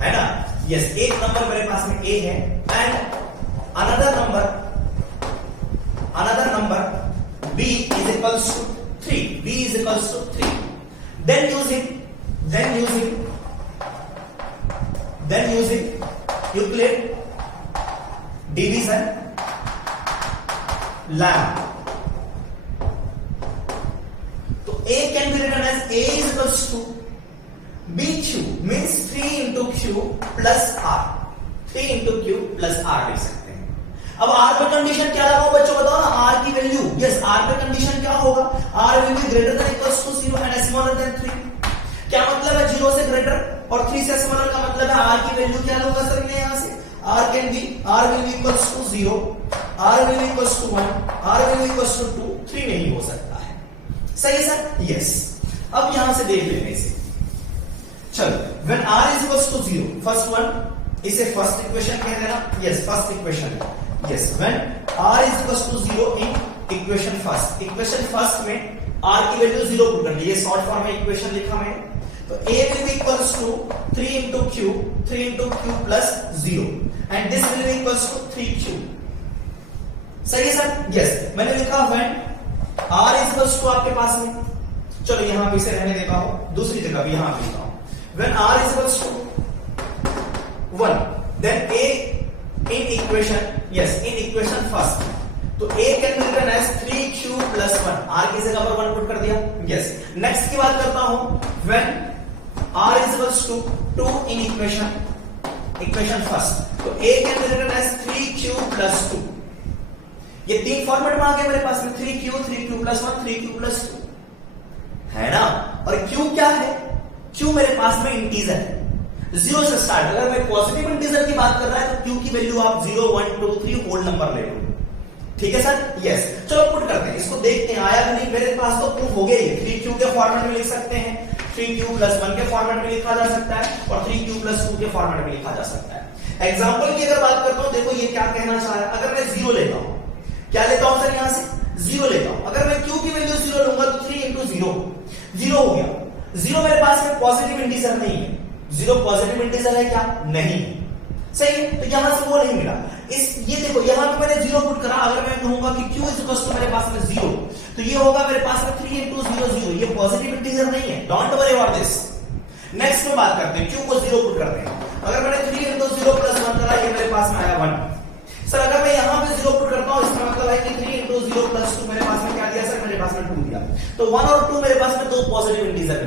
है ना? यस, एक नंबर मेरे पास में a है, and another number b is equals to 3, then using Euclid division lemma, तो a can be written as a is equals to BQ means 3 × Q + R, 3 × Q + R लिख सकते हैं। अब R पे कंडीशन क्या लगाऊं बच्चों, बताओ ना? R की वैल्यू, यस, R पे कंडीशन क्या होगा? R will be greater than equals to 0 and smaller than 3। क्या मतलब है? 0 से ग्रेटर और 3 से स्मॉलर का मतलब है R की वैल्यू क्या लूंगा सर मैं यहां से? R will be equals to 0, R will be equals to 1, R will be equals to 2, 3 नहीं हो सकता है। सही है सर? यस। अब यहां से देख लेते हैं। चलो, when r is equals to 0, first one, इसे फर्स्ट इक्वेशन कह देना। Yes, first equation. Yes, when r is equals to 0 in equation first में r की वैल्यू 0 पुट करनी है। ये शॉर्ट फॉर्म में इक्वेशन लिखा मैंने। तो a will be equals to 3 × q + 0 and this will be equals to 3q। सही है सर? यस। मैंने लिखा when r is equals to आपके पास में, चलो यहां पे इसे रहने देता हूं, दूसरी जगह भी यहां पे लिखता हूं, when r is equals to 1 then a in equation, yes in equation first, तो a can be written as 3q plus 1, r की जगह पर 1 पुट कर दिया, yes। नेक्स्ट की बात करता हूं when r is equals to 2 in equation first, तो a can be written as 3q plus 2, ये तीन फॉर्मेट में आ गया मेरे पास में, 3q plus 1 3q plus 2 है ना। और q क्या है, q मेरे पास में इंटीजर है, 0 से स्टार्ट, अगर मैं पॉजिटिव इंटीजर की बात कर रहा है तो q की वैल्यू आप 0 1 2 3 होल नंबर ले लो, ठीक है सर, यस। चलो पुट करते हैं, इसको देखते हैं आया कि नहीं, मेरे पास तो प्रूफ हो गया ये, 3q के फॉर्मेट में लिख सकते हैं, 3q plus 1 के फॉर्मेट में लिखा जा सकता है और 3q plus 2 के फॉर्मेट में लिखा जा सकता है। एग्जांपल की अगर बात करता हूं, देखो ये क्या कहना चाह रहा है, अगर मैं 0 लेता हूं, क्या लेता हूं सर, यहां से 0 लेता हूं, अगर मैं q की वैल्यू 0 लूंगा तो 3 into 0 0 हो गया, 0 मेरे पास में पॉजिटिव इंटीजर नहीं है, 0 पॉजिटिव इंटीजर है क्या, नहीं, सही है, तो यहां से वो नहीं मिला। इस ये देखो यहां पे मैंने 0 पुट करा, अगर मैं कहूंगा कि q इज इक्वल टू मेरे पास में 0, तो ये होगा मेरे पास में 3 into 0 0, ये पॉजिटिव इंटीजर नहीं है, don't worry about this. Next में बात करते हैं, q को 0 पुट करते हैं, अगर मैंने 3 into 0 plus 1 करा, ये मेरे पास में आया 1। सर अगर मैं यहां पे 0 पुट करता हूं, इसका मतलब है कि 3 into 0 plus 2 मेरे पास में क्या दिया सर, मेरे पास में 2 दिया, तो 1 और 2 मेरे पास में दो पॉजिटिव इंटीजर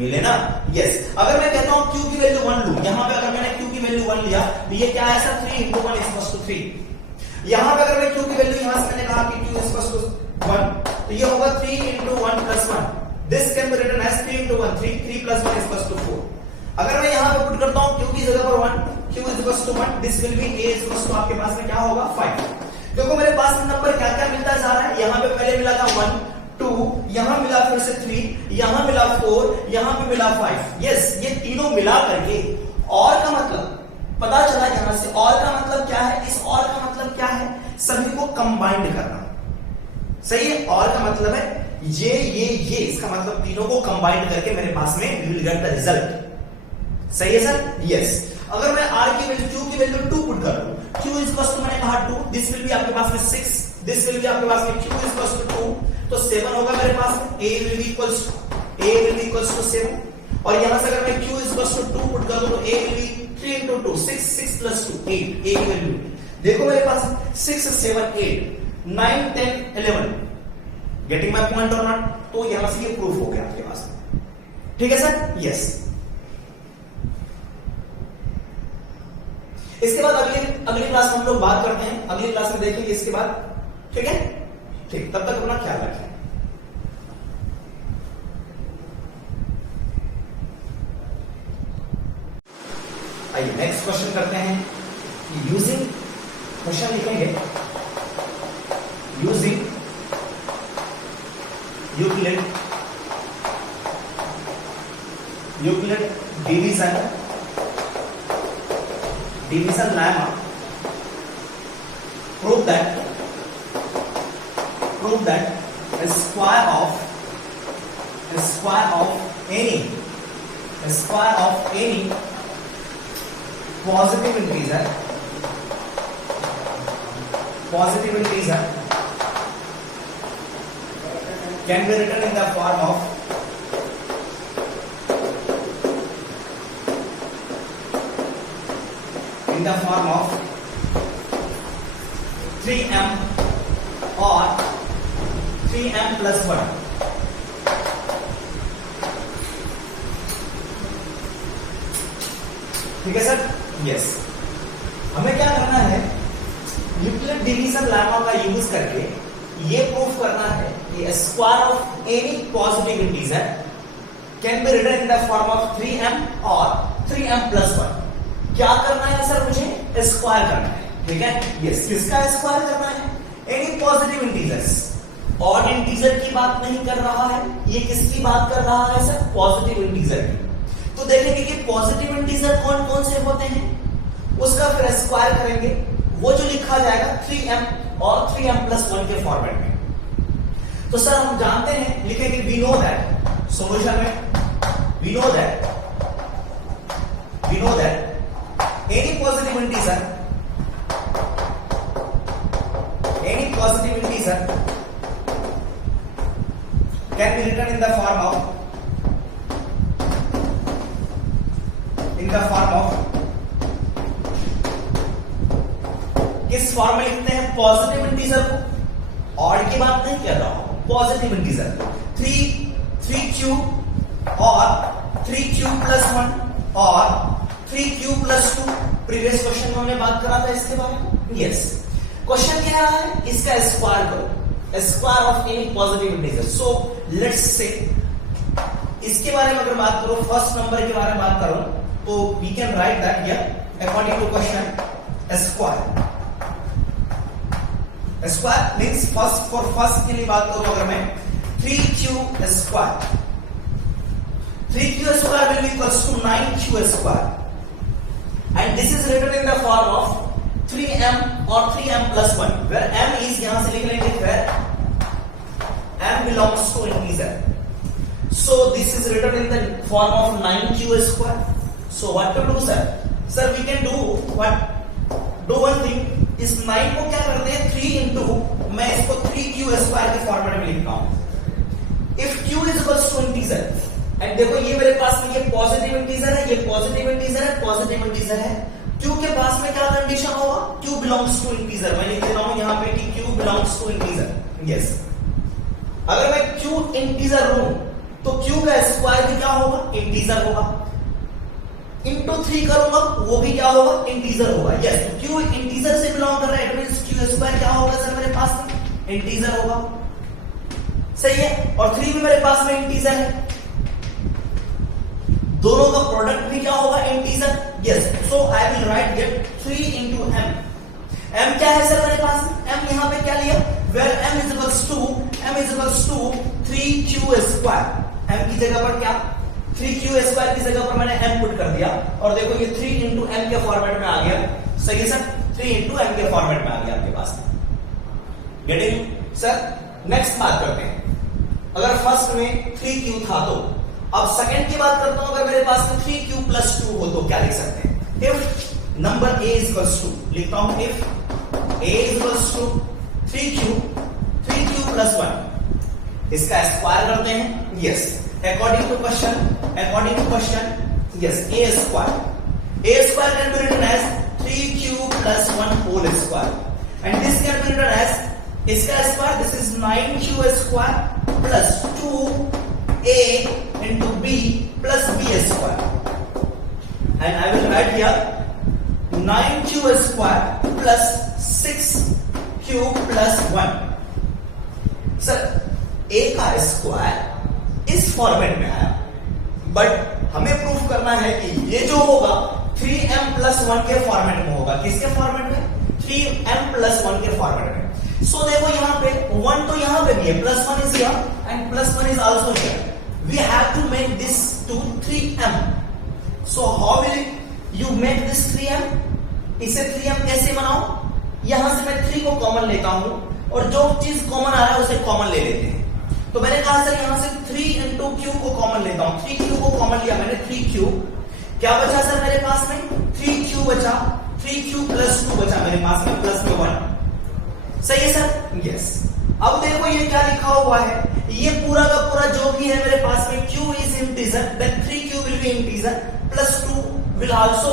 मिले ना, यस। अगर मैं कहता हूं q की वैल्यू 1 लूं, यहां पे अगर मैंने q की वैल्यू 1 लिया तो ये क्या है sir, 3 into 1 is equals to 3, यहां पे अगर मैं q की वैल्यू यहां से मैंने कहा कि q is equals to 1, तो ये होगा 3 into 1 plus 1, this can be written as 3 into 1 3 plus 1 is equals to 4। अगर मैं यहां पे पुट करता हूं q की जगह पर 1, q is equals to 1, this will be a is equals to आपके पास में क्या होगा 5। देखो मेरे पास में नंबर क्या क्या मिलता जा रहा है, यहां पे पहले मिला था 1 2, यहां मिला फिर से 3, यहां मिला 4, यहां पे मिला 5, यस ये तीनों मिला करके और का मतलब पता चला यहां से, और का मतलब क्या है, इस और का मतलब क्या है, सभी को कंबाइंड करना, सही है, और का मतलब है ये इसका मतलब तीनों को कंबाइंड करके मेरे पास में we will get the result, सही है सर, यस। अगर मैं r की वैल्यू q की वैल्यू 2 पुट कर दूं, q इज इक्वल टू मैंने कहा 2, दिस विल बी आपके पास में 6, दिस विल बी आपके पास में q इज इक्वल टू 2, तो 7 होगा मेरे पास में, a will be equals to 7, और यहां से अगर मैं q is equals to 2 put कर दूं तो a will be 3 into 2 6 plus 2 8, a की वैल्यू देखो मेरे पास 6 7 8 9 10 11, getting my point or not, तो यहां से ये प्रूफ हो गया आपके पास, ठीक है सर, यस। इसके बाद अगली क्लास में हम लोग बात करते हैं, अगली क्लास में देखेंगे इसके बाद, ठीक है, ठीक, तब तक अपना ख्याल रखें। आइए नेक्स्ट क्वेश्चन करते हैं, यूजिंग, क्वेश्चन लिखेंगे using Euclid division lemma, prove that a square of any positive integer can be written in the form of 3m or 3m plus 1, ठीक है सर, यस। हमें क्या करना है, यूक्लिड डिवीजन लेमा का यूज करके ये प्रूफ करना है कि square of any positive integer can be written in the form of 3m or 3m plus 1। क्या करना है सर, मुझे स्क्वायर करना है, ठीक है, यस। किसका स्क्वायर करना है, any positive integers, odd integer की बात नहीं कर रहा है, ये किसकी बात कर रहा है सर, पॉजिटिव इंटीजर की। तो देखेंगे कि पॉजिटिव इंटीजर कौन कौन से होते हैं, उसका फिर स्क्वायर करेंगे, वो जो लिखा जाएगा 3m और 3m plus 1 के फॉर्मेट में। तो सर हम जानते हैं, लिखेंगे वी नो दैट, सॉल्यूशन में we know that any positive integer can be written in the form of किस फॉर्म में लिखते हैं? पॉजिटिव इंटीजर को, ऑड की बात नहीं कर रहा हूं, पॉजिटिव इंटीजर 3 और 3 और 3 प्रीवियस क्वेश्चन में हमने बात करा था इसके बारे में। यस, क्वेश्चन क्या है? इसका स्क्वायर करो, square of any positive integer. So let's say इसके बारे में अगर बात करो, फर्स्ट नंबर के बारे में बात करो, तो we can write that here according to question square means first के लिए बात करूं अगर मैं 3q स्क्वायर, 3q square will be equals to 9q square, and this is written in the form of 3m or 3m plus 1, where m is यहां से लिख लेंगे, where m belongs to integer. So this is written in the form of 9q square. So what to do, sir? Sir, we can do one thing. इस 9 को क्या करते हैं? 3 into, मैं इसको 3q square के फॉर्मेट में लिखता हूं। If q is equals to integer, and देखो ये मेरे पास में ये पॉजिटिव इंटीजर है, ये पॉजिटिव इंटीजर है, पॉजिटिव इंटीजर है। Q के पास में क्या कंडीशन होगा? Q belongs to integer. मैं लिख देता हूं यहां पे कि Q belongs to integer. Yes, अगर मैं Q इंटीजर लूं तो Q का स्क्वायर भी क्या होगा? इंटीजर होगा। इंटू 3 करूंगा, वो भी क्या होगा? इंटीजर होगा। यस, तो Q इंटीजर से बिलोंग कर रहा है, इट मींस Q स्क्वायर क्या होगा सर मेरे पास में? इंटीजर होगा। सही है, और 3 भी मेरे पास में इंटीजर है, दोनों का प्रोडक्ट भी क्या होगा? Integer. Yes, so I will write here 3 into m। m क्या है सर मेरे पास? m यहां पे क्या लिया? Where m is equals to 3q square। m की जगह पर क्या? 3q square की जगह पर मैंने m पुट कर दिया, और देखो ये 3 into m के फॉर्मेट में आ गया। सही है सर, 3 into m के फॉर्मेट में आ गया आपके पास। Getting sir? नेक्स्ट बात करते हैं, अगर फर्स्ट में 3q था तो अब सेकंड की बात करता हूं, अगर मेरे पास में 3q plus 2 हो तो क्या लिख सकते हैं? If number a is equals to, लिखता हूं if a is equals to 3q plus 1, इसका स्क्वायर करते हैं। Yes, according to question yes, a square can be written as 3q plus 1 whole square, and this can be written as, इसका square, this is 9q square plus 2a into b plus b square, and I will write here 9q square plus 6q plus 1। Sir, a का square इस format में आया, but हमें proof करना है कि ये जो होगा 3m plus 1 के फॉर्मेट में होगा। किसके फॉर्मेट में? 3m plus 1 के फॉर्मेट में। सो देखो यहां पे 1 तो यहां पे भी है, plus 1 is here and plus 1 is also here. We have to make this to 3m. So how will you make this 3m? इसे 3m कैसे बनाओ? यहां से मैं 3 को कॉमन लेता हूं, और जो चीज कॉमन आ रहा है उसे कॉमन ले लेते हैं। तो मैंने कहा सर यहां से 3 into q को कॉमन लेता हूं, 3q को कॉमन लिया मैंने, 3q क्या बचा सर मेरे पास में? 3q बचा, 3q plus 2 बचा मेरे पास में, प्लस में 1। सही है सर? यस। अब देखो ये क्या लिखा हुआ है, ये पूरा का पूरा जो भी है मेरे पास में, q is integer, then 3q will be integer, plus 2 will also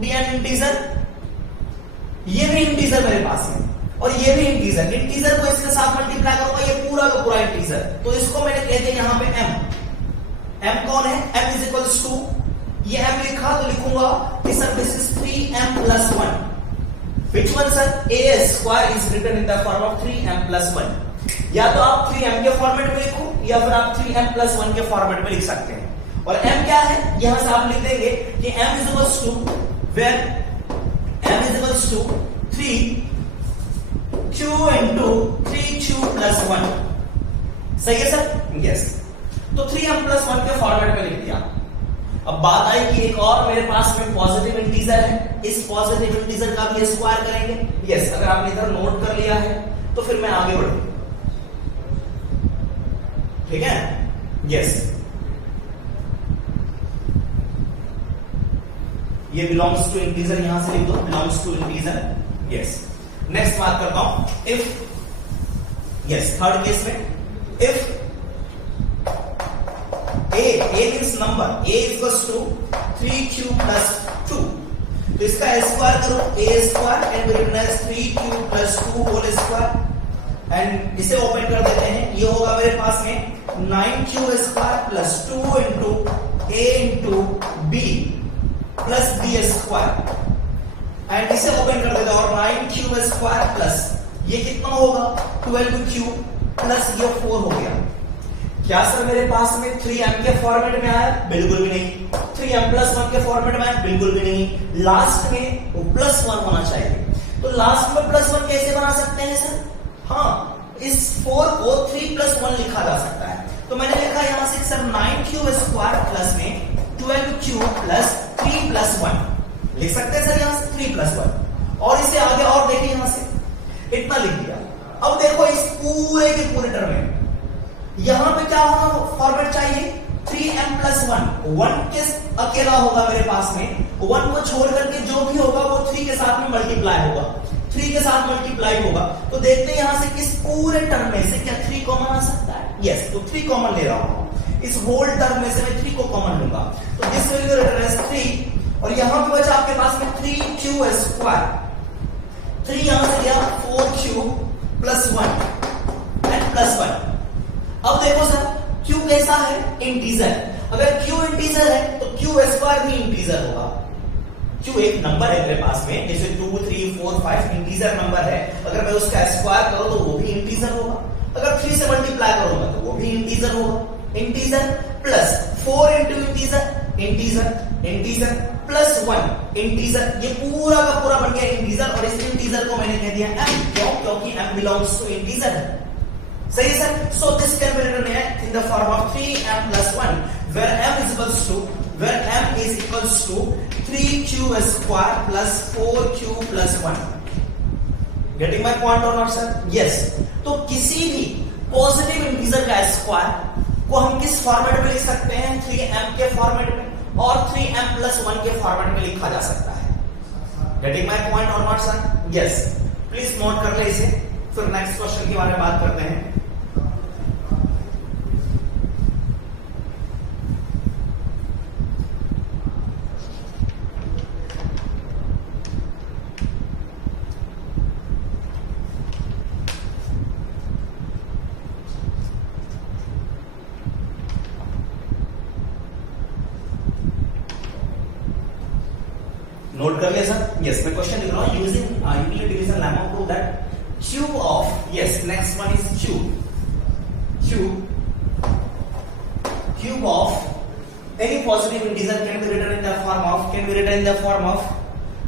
be an integer, ये भी इंटीजर मेरे पास है, और ये भी इंटीजर। इंटीजर को इसके साथ मल्टीप्लाई करूंगा, ये पूरा का पूरा इंटीजर, तो इसको मैंने कह दिया यहाँ पे m कौन है? m is equals to, ये m लिखा तो लिखूंगा कि sir this is 3m plus 1। Which one sir? a square is written in the form of 3m plus 1। या तो आप 3m के फॉर्मेट में लिखो, या फिर आप 3m plus 1 के फॉर्मेट में लिख सकते हैं। और m क्या है? यहां से आप लिख देंगे कि m is equals to, where m is equals to 3q into 3q plus 1। सही है सर? यस, तो 3m plus 1 के फॉर्मेट में लिख दिया। अब बात आई कि एक और मेरे पास में पॉजिटिव इंटीजर है, इस पॉजिटिव इंटीजर का भी स्क्वायर करेंगे। यस, अगर आपने इधर नोट कर लिया है तो फिर मैं आगे बढ़ू, ठीक है? यस, ये बिलोंग्स टू इंटीजर, यहां से लिख दो belongs to integer. Yes, next बात करता हूं, इफ, यस, थर्ड केस में, if a means number, a equals to 3q plus 2, तो इसका स्क्वायर करो, a square can be written as 3q plus 2 whole square, and इसे ओपन कर देते हैं, ये होगा मेरे पास में 9q square plus 2 into a into b plus b square, and इसे ओपन कर देते हैं, और 9q स्क्वायर प्लस ये कितना होगा 12q प्लस ये 4 हो गया। क्या सर मेरे पास में 3m के फॉर्मेट में आया? बिल्कुल भी नहीं। 3m प्लस 1 के फॉर्मेट में आया? बिल्कुल भी नहीं। लास्ट में वो प्लस 1 होना चाहिए, तो लास्ट में प्लस 1 कैसे बना सकते हैं सर? हाँ, इस 4 को 3 प्लस 1 लिखा जा सकता है, तो मैंने लिखा यहां से सर 9q स्क्वायर प्लस में 12q प्लस 3 प्लस 1 लिख सकते हैं सर, यहां से 3 प्लस 1, और इसे आगे और देखिए, यहां से इतना लिख दिया। अब देखो इस पूरे के पूरे टर्म में यहां पे क्या होगा, फॉर्मेट चाहिए 3m प्लस 1 के अकेला होगा मेरे पास में, 1 को छोड़ करके जो भी होगा वो 3 के साथ में मल्टीप्लाई होगा, 3 के साथ मल्टीप्लाई होगा, तो देखते हैं यहां से किस पूरे टर्म में से क्या 3 कॉमन आ सकता है? यस, तो 3 कॉमन ले रहा हूं, इस होल टर्म में से मैं 3 को कॉमन लूंगा, तो this will be written as 3, और यहां पे बचा आपके पास में 3q स्क्वायर, 3 यहां से गया 4q प्लस 1 एंड प्लस 1। अब देखो सर q कैसा है? इंटीजर। अगर q इंटीजर है तो q स्क्वायर भी इंटीजर होगा। q एक नंबर है मेरे पास में, जैसे 2 3 4 5 इंटीजर नंबर है, अगर मैं उसका स्क्वायर करूं तो वो भी इंटीजर होगा, अगर 3 से मल्टीप्लाई करूंगा तो वो भी इंटीजर होगा। Integer plus 4 into integer, integer integer plus 1 integer, ये पूरा का पूरा बन गया इंटीजर, और इस इंटीजर को मैंने कह दिया m, क्यों? क्योंकि m बिलोंग्स टू इंटीजर है। सही है sir? So this can be written in the form of 3m plus 1 where m is equals to 3q square plus 4q plus 1। Getting my point or not sir? Yes। तो किसी भी positive integer का square को हम किस format में लिख सकते हैं? 3m के फॉर्मेट में, और 3m plus 1 के फॉर्मेट में लिखा जा सकता है। Getting my point or not sir? Yes। Please note कर ले इसे, फिर नेक्स्ट क्वेश्चन के बारे में बात करते हैं। नोट कर लिया सर? यस, मैं क्वेश्चन लिख रहा हूं, using Euclid division lemma prove that cube of, yes next one is cube of any positive integer can be written in the form of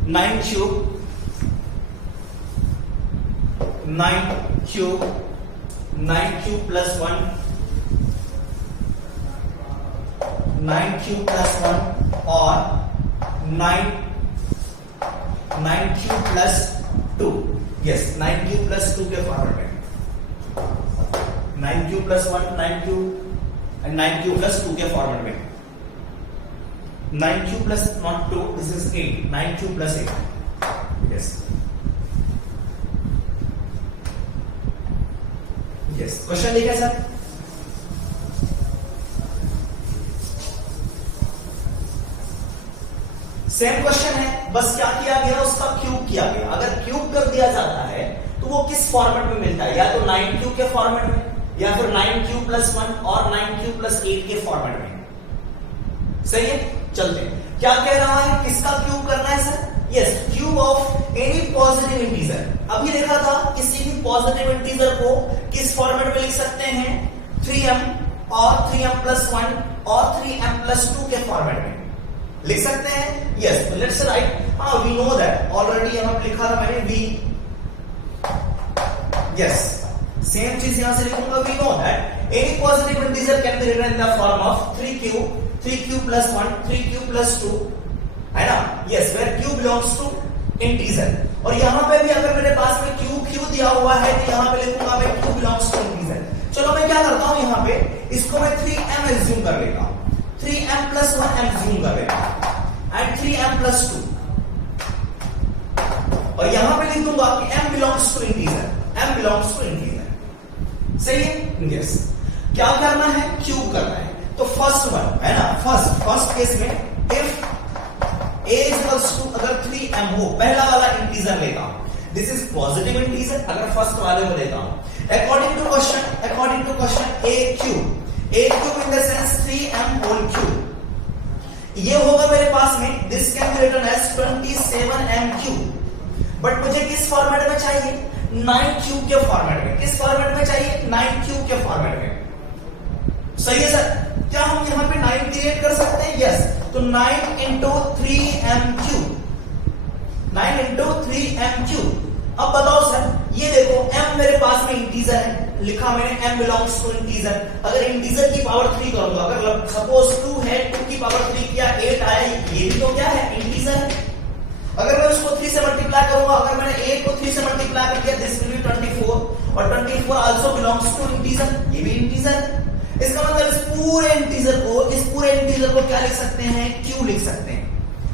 9 cube plus 1 or 9q plus 2, yes 9q plus 2 के format में, 9q plus 1 9q and 9q plus 2 के format में, 9q plus not 2, this is 8, 9q plus 8, yes yes. Question लिखा sir? Same question है, बस क्या किया गया, उसका क्यूब किया गया। अगर क्यूब कर दिया जाता है तो वो किस फॉर्मेट में मिलता है? या तो 9q के फॉर्मेट में, या फिर 9q plus 1 or 9q plus 8 के फॉर्मेट में। सही है, चलते हैं। क्या कह रहा है, किसका क्यूब करना है sir? Yes, cube of any positive integer. अभी देखा था किसी भी पॉजिटिव इंटीजर को किस फॉर्मेट में लिख सकते हैं? 3m और 3m प्लस 1 और 3m प्लस 2 के फॉर्मेट में लिख सकते हैं। यस, लेट्स राइट, हाँ वी नो दैट ऑलरेडी यहां पर लिखा था मैंने वी, यस सेम चीज यहां से लिखूंगा, we know that any positive integer can be written in the form of 3q plus 1 3q plus 2, है ना? Yes, where q belongs to integer, और यहां पे भी अगर मेरे पास में q दिया हुआ है तो यहां पे लिखूंगा मैं q बिलोंग्स टू इंटीजर। चलो मैं क्या करता हूं, यहां पे इसको मैं 3m एज्यूम कर लेता हूं, 3m प्लस 1 एज्यूम कर लेता हूं एंड 3m प्लस 2, और यहां पे लिख दूंगा कि m belongs to integer, m belongs to integer. सही है? यस। क्या करना है? क्यूब करना है, तो फर्स्ट वन है ना, फर्स्ट केस में if a is equals to अगर 3m हो, पहला वाला इंटीजर लेता हूं, दिस इज पॉजिटिव इंटीजर, अगर फर्स्ट वाले को लेता हूं according to question a cube in the sense 3m whole cube, ये होगा मेरे पास में, this can be written as 27m cube, but मुझे किस फॉर्मेट में चाहिए, 9 क्यूब के फॉर्मेट में, किस फॉर्मेट में चाहिए, 9 क्यूब के फॉर्मेट में। सही है सर, क्या हम यहां पे 9 क्रिएट कर सकते हैं, यस, तो 9 into 3m cube, 9 into 3m cube. अब बताओ सर, ये देखो m मेरे पास में इंटीजर है, लिखा मैंने m बिलोंग्स टू इंटीजर, अगर इंटीजर की पावर 3 करूंगा, अगर सपोज 2 है, 2 की पावर 3 किया 8 आया, ये भी तो क्या है, इंटीजर है। अगर मैं उसको 3 से मल्टीप्लाई करूंगा, अगर मैंने 8 को 3 से मल्टीप्लाई कर दिया, दिस विल बी 24, और 24 आल्सो बिलोंग्स टू इंटीजर, ये भी इंटीजर है। इसका मतलब इस पूरे इंटीजर को क्या लिख सकते हैं, q लिख सकते हैं,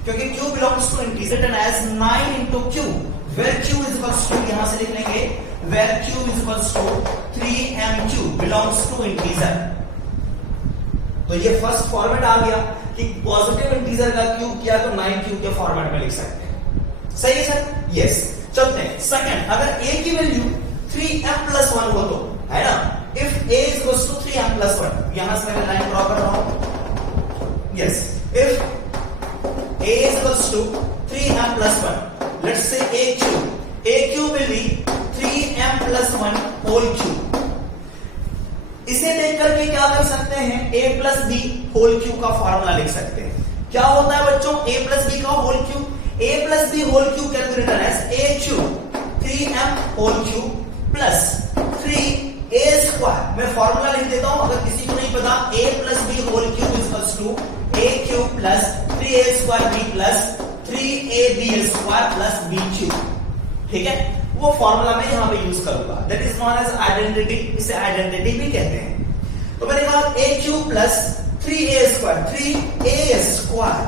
क्योंकि q belongs to integer and as 9 into q, where q is equals to, यहां से लिख लेंगे where q is equals to 3m cube belongs to integer. तो ये फर्स्ट फॉर्मेट आ गया कि पॉजिटिव इंटीजर का क्यूब किया तो 9 क्यूब के फॉर्मेट में लिख सकते हैं। सही है सर, यस। चलते हैं सेकंड, अगर a की वैल्यू 3m प्लस 1 हो तो, है ना, if a is equals to 3m plus 1, यहां से मैं लाइन ड्रॉ कर रहा हूं, yes, if a is equals to 3m plus 1, let's say a cube will be 3m plus 1 whole cube। इसे देख करके क्या कर सकते हैं, a plus b whole cube का फॉर्मूला लिख सकते हैं। क्या होता है बच्चों, a plus b का whole cube, a plus b whole cube can be written as a cube 3m whole cube plus 3a square. मैं फॉर्मूला लिख देता हूं, अगर किसी को नहीं पता, a plus b whole cube is equals to a cube plus 3a square b plus 3ab square plus b cube. ठीक है, वो फॉर्मूला मैं यहां पे यूज करूंगा, that is known as identity, इसे आइडेंटिटी भी कहते हैं। तो मैंने कहा a cube plus 3a square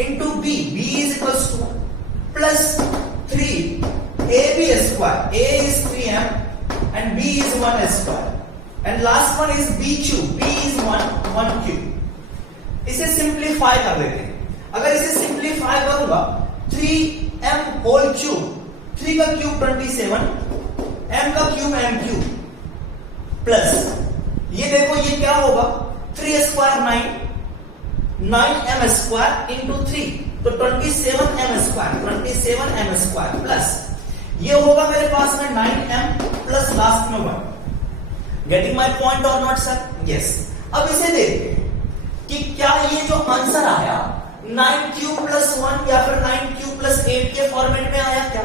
into b is equals to plus 3ab square, a is 3m and b is 1 square and last one is b cube, b is 1 cube। इसे simplify कर देते हैं, अगर इसे सिंप्लीफाई करूंगा 3m whole cube, 3 का cube 27, m का cube m cube plus, ये देखो ये क्या होगा, 3 स्क्वायर 9m स्क्वायर इंटू 3, तो 27m स्क्वायर प्लस ये होगा मेरे पास में 9m प्लस लास्ट में 1। Getting my point or not sir, yes. अब इसे देखते हैं कि क्या ये जो आंसर आया 9 क्यूब प्लस 1 या फिर 9 क्यूब प्लस 8 के फॉर्मेट में आया क्या,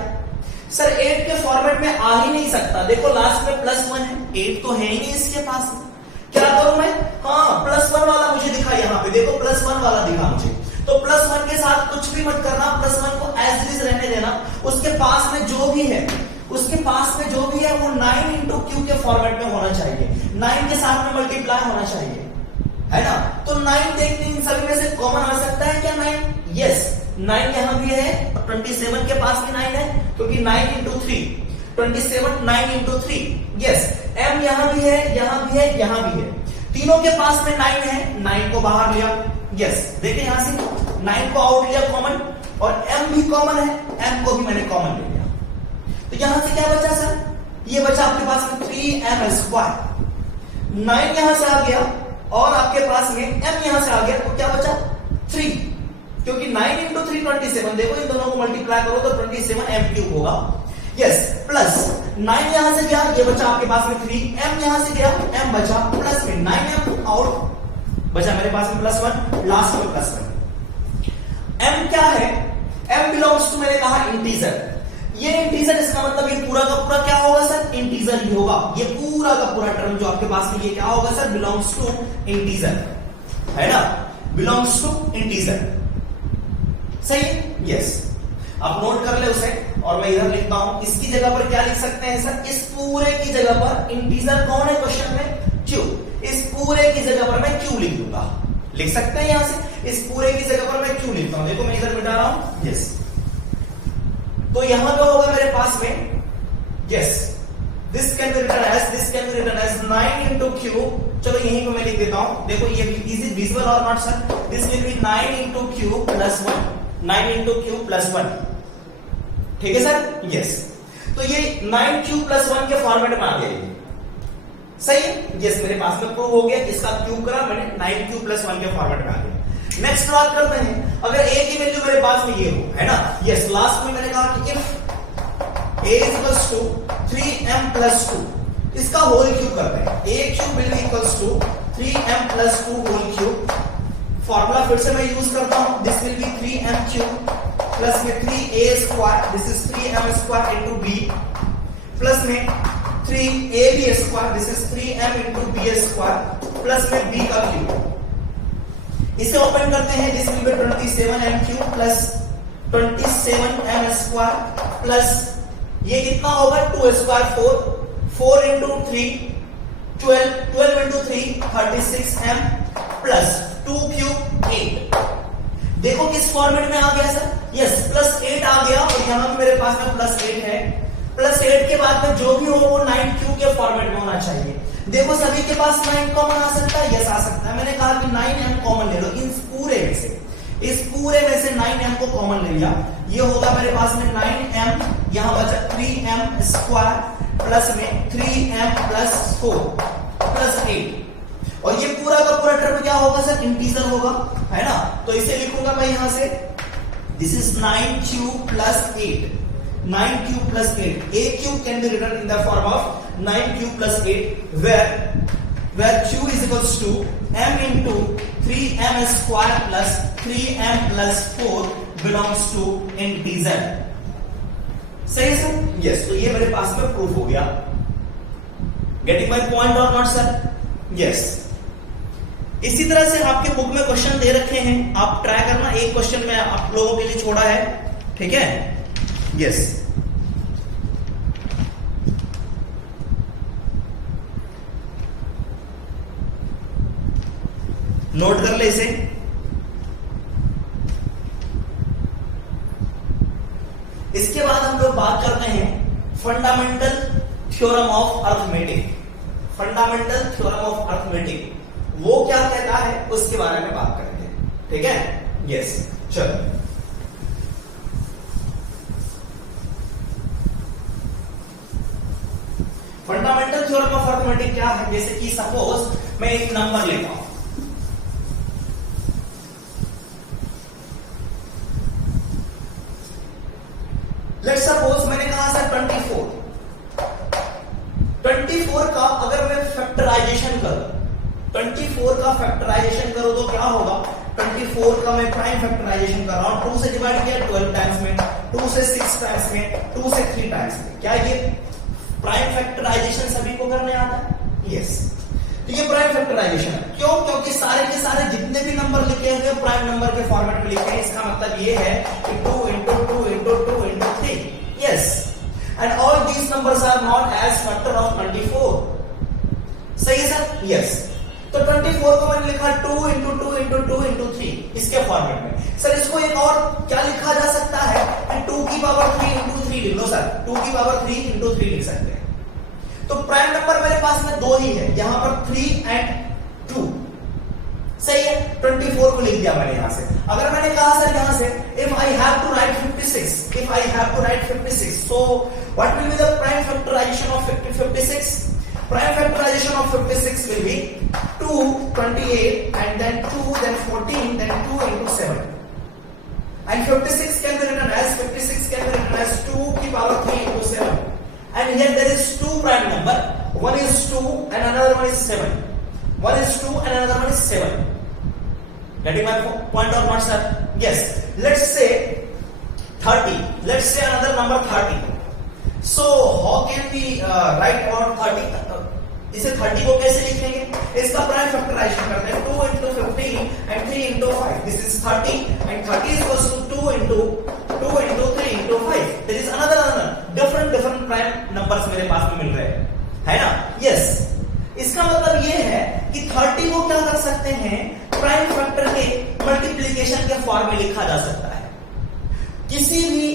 सर 8 के फॉर्मेट में आ ही नहीं सकता, देखो लास्ट में प्लस 1 है, 8 तो है ही नहीं इसके पास। क्या करूं मैं, हाँ प्लस 1 वाला मुझे दिखा, यहां पे देखो प्लस 1 वाला दिखा मुझे, तो प्लस 1 के साथ कुछ भी मत करना, प्लस 1 को एज इट इज रहने देना, उसके पास में जो भी है वो 9 इंटू क्यू के फॉर्मेट में होना चाहिए, 9 के साथ में मल्टीप्लाई होना चाहिए, है ना। तो 9 देखते हैं इन सभी में से कॉमन आ सकता है क्या 9, यस 9 यहां भी है, 27 के पास भी 9 है, क्योंकि 9 इंटू 3 27, 9 इंटू 3, यस। m यहां भी है, यहां भी है, यहां भी है, तीनों के पास में 9 है, 9 को बाहर लिया, यस देखिए यहां से 9 को आउट लिया कॉमन, और m भी कॉमन है, m को भी मैंने कॉमन ले लिया, तो यहां से क्या बचा सर, ये बचा आपके पास में 3m स्क्वायर, 9 यहां से आ गया और आपके पास में m यहां से आ गया, तो क्या बचा 3, क्योंकि 9 इंटू 3 27, देखो इन दोनों को मल्टीप्लाई करो तो 27m क्यूब होगा, यस, प्लस 9 यहां से गया, ये बचा आपके पास में 3, m यहां से गया, m बचा प्लस में 9m आउट, बचा मेरे पास में प्लस 1, लास्ट में प्लस 1। m क्या है, m बिलोंग्स टू मैंने कहा इंटीजर, ये इंटीजर, इसका मतलब ये पूरा का पूरा क्या होगा सर, इंटीजर ही होगा, ये पूरा का पूरा टर्म जो आपके पास में ये क्या होगा सर, बिलोंग्स टू इंटीजर, है ना, बिलोंग्स टू इंटीजर, सही है, यस। आप नोट कर ले उसे, और मैं इधर लिखता हूं, इसकी जगह पर क्या लिख सकते हैं सर, इस पूरे की जगह पर इंटीजर कौन है क्वेश्चन में, क्यू, इस पूरे की जगह पर मैं क्यू लिख दूंगा, लिख सकते हैं यहां से, इस पूरे की जगह पर मैं क्यू लिखता हूं, देखो मैं इधर मिटा रहा हूं, यस। तो यहां पे होगा मेरे पास में, yes this can be written as 9 into cube. चलो यहीं पे मैं लिख देता हूं, देखो ये is it visible or not sir? This will be 9 into cube plus 1, 9 into cube plus 1, ठीक है सर? यस। तो ये 9 क्यूब प्लस 1 के फॉर्मेट में आ गया, सही है? यस, मेरे पास में प्रूव हो गया, इसका क्यूब करा मैंने, 9 क्यूब प्लस 1 के फॉर्मेट में आ गया। नेक्स्ट बात करते हैं, अगर a की वैल्यू मेरे पास में ये हो, है ना? यस, लास्ट में मैंने कहा कि if a is equals to 3m plus 2, इसका होल क्यूब करते हैं। a cube will be equals to 3m plus 2 whole cube. Formula फिर से मैं यूज करता हूं, this will be 3m cube plus में 3a square, this is 3m square into b, plus में 3ab square, this is 3m into b square, plus में b का cube. इसे ओपन करते हैं, this will be 27m cube plus 27m square plus ये कितना होगा 2 square 4 into 3 12 into 3 36m plus 2 cube 8। देखो किस फॉर्मेट में आ गया सर? यस, प्लस 8 आ गया और यहां भी मेरे पास में प्लस 8 है। प्लस 8 के बाद में जो भी हो वो 9 क्यूब के फॉर्मेट में होना चाहिए। देखो सभी के पास 9 कॉमन आ सकता है, यस आ सकता है। मैंने कहा कि 9m कॉमन ले लो इन पूरे में से, इस पूरे में से 9m को कॉमन ले लिया, ये होगा मेरे पास में 9m, यहां बचा 3m स्क्वायर प्लस में 3m प्लस 4 प्लस 8, और ये पूरा का पूरा टर्म क्या होगा सर? इंटीजर होगा, है ना? तो इसे लिखूंगा मैं यहां से, this is 9 cube plus 8, 9 cube plus 8, a cube can be written in the form of 9 cube plus 8 where q is equals to m into 3m square plus 3m plus 4 belongs to integer। सही sir? Yes, तो ये मेरे पास में proof हो गया। Getting my point or not sir? Yes. इसी तरह से आपके बुक में क्वेश्चन दे रखे हैं, आप ट्राई करना, एक क्वेश्चन मैं आप लोगों के लिए छोड़ा है, ठीक है? यस। नोट कर ले इसे। इसके बाद हम लोग बात करते हैं fundamental theorem of arithmetic. Fundamental theorem of arithmetic वो क्या कहता है उसके बारे में बात करेंगे, ठीक है? यस, चलो। फंडामेंटल थ्योरम ऑफ अर्थमेटिक क्या है? जैसे कि सपोज मैं एक नंबर लेता हूं, लेट्स सपोज मैंने कहा सर 24 का अगर मैं फैक्टराइजेशन करूं, 24 का फैक्टराइजेशन करूं तो क्या होगा? 24 का मैं प्राइम फैक्टराइजेशन कर रहा हूं, 2 से डिवाइड किया 12 टाइम्स में, 2 से 6 टाइम्स में, 2 से 3 टाइम्स में। क्या ये प्राइम फैक्टराइजेशन सभी को करने आता है? यस। तो ये प्राइम फैक्टराइजेशन है। क्यों? क्योंकि सारे के सारे जितने भी नंबर लिखे हुए प्राइम नंबर के फॉर्मेट में लिखे हैं। इसका मतलब ये है कि 2 into 2 into 2 into 3। Yes, and all these numbers are not as factor of 24। सही है सर? यस। तो 24 को मैंने लिखा 2 into 2 into 2 into 3 इसके फॉर्मेट में। सर इसको एक और क्या लिखा जा सकता है? 2 की पावर 3 into 3 लिख लो सर, 2 की पावर 3 into 3 लिख सकते हैं। तो प्राइम नंबर मेरे पास में 2 ही है, यहां पर 3 and 2। सही है? 24 को लिख दिया मैंने यहां से। अगर मैंने कहा सर यहां से if I have to write 56, if I have to write 56, so what will be the prime factorization of 56? Prime factorization of 56 will be 2, 28, and then 2, then 14, then 2 into 7. And 56 can be written as 2 की power 3 into 7. And here there is 2 prime number. One is 2 and another one is 7. One is 2 and another one is 7. Getting my point or not, sir? Yes. Let's say 30. Let's say another number 30. So how can we write about 30? इसे 30 को कैसे लिखेंगे? इसका prime factorisation करते हैं 2 into 15 and 3 into 5. This is 30 and 30 is equals to 2 into 3 into 5. There is another different prime numbers मेरे पास में मिल रहे हैं, है ना? Yes. इसका मतलब ये है कि 30 को क्या कर सकते हैं? प्राइम फैक्टर के मल्टीप्लिकेशन के फॉर्म में लिखा जा सकता है। किसी भी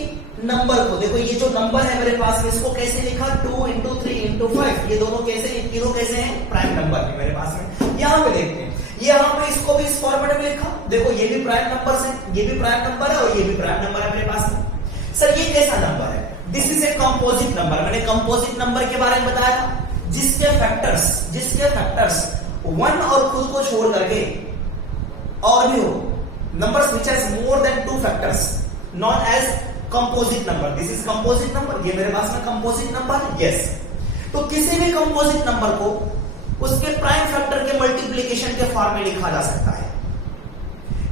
नंबर को, देखो ये जो नंबर है मेरे पास में, इसको कैसे लिखा? 2 into 3 इंटू 5, ये दोनों कैसे, ये तीनों कैसे हैं, प्राइम नंबर है मेरे पास में। यहाँ पे देखते हैं, यहाँ पे इसको भी इस फॉर्मेट में लिखा, देखो ये भी प्राइम नंबर है, ये भी प्राइम नंबर है और ये भी प्राइम नंबर है मेरे पास में। सर ये कैसा नंबर है, this is a composite number. मैंने कंपोजिट नंबर के बारे में बताया था, जिसके फैक्टर्स 1 और खुद को छोड़ करके और भी हो, numbers which has more than 2 factors known as composite number. This is composite number, ये मेरे पास में कंपोजिट नंबर है। यस, तो किसी भी कंपोजिट नंबर को उसके प्राइम फैक्टर के मल्टीप्लिकेशन के फॉर्म में लिखा जा सकता है।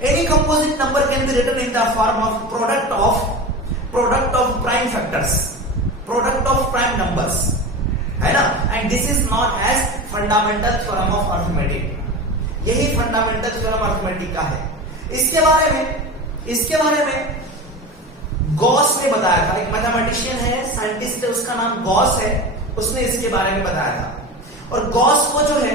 Any composite number can be written in the form of product of prime factors, product of prime numbers, है ना। And this is not as fundamental theorem of arithmetic. यही फंडामेंटल थ्योरम अरिथमेटिक का है। इसके बारे में गॉस ने बताया था, एक मैथमेटिशियन है, साइंटिस्ट है, उसका नाम गॉस है, उसने इसके बारे में बताया था। और गॉस को जो है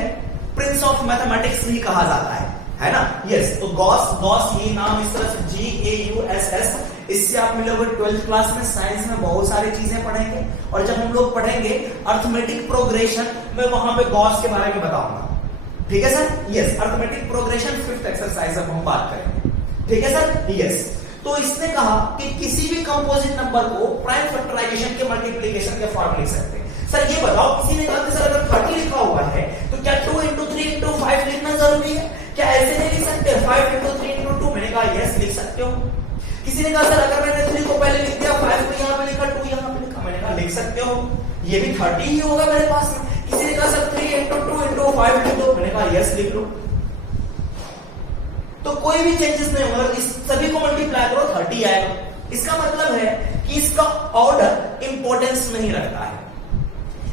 प्रिंस ऑफ मैथमेटिक्स भी कहा जाता है ना। यस, तो गॉस ये नाम इस तरह से GAUSS, इससे आप मिलोगे 12th क्लास में, साइंस में बहुत सारी चीजें पढ़ेंगे। और जब हम लोग पढ़ेंगे अरिथमेटिक प्रोग्रेशन, मैं वहां पे गॉस के बारे में बताऊंगा। ठीक है sir. Yes, arithmetic progression 5th exercise अब हम बात करेंगे। ठीक है सर। यस, तो इसने कहा कि किसी भी कंपोजिट नंबर को प्राइम फैक्टराइजेशन के मल्टीप्लिकेशन के फॉर्म लिख सकते हैं। सर ये बताओ, किसी ने कहा कि सर अगर 30 लिखा हुआ है तो क्या 2 into 3 into 5 लिखना जरूरी है? क्या ऐसे नहीं लिख सकते 5 into 3 into 2? मैंने कहा यस, लिख सकते हो। किसी ने कहा सर अगर मैंने 3 को पहले लिख दिया, 5 को यहाँ पे लिखा, 2 यहाँ पे लिखा, मैंने कहा लिख सकते हो, ये भी 30 ही होगा मेरे पास में। किसी ने कहा सर 3 into 2 into 5 लिख दो, मैंने कहा यस, लिख लो। तो कोई भी चेंजेस नहीं होगा, इस सभी को मल्टीप्लाई करो 30 आएगा। इसका मतलब है कि इसका ऑर्डर इंपॉर्टेंस नहीं रखता है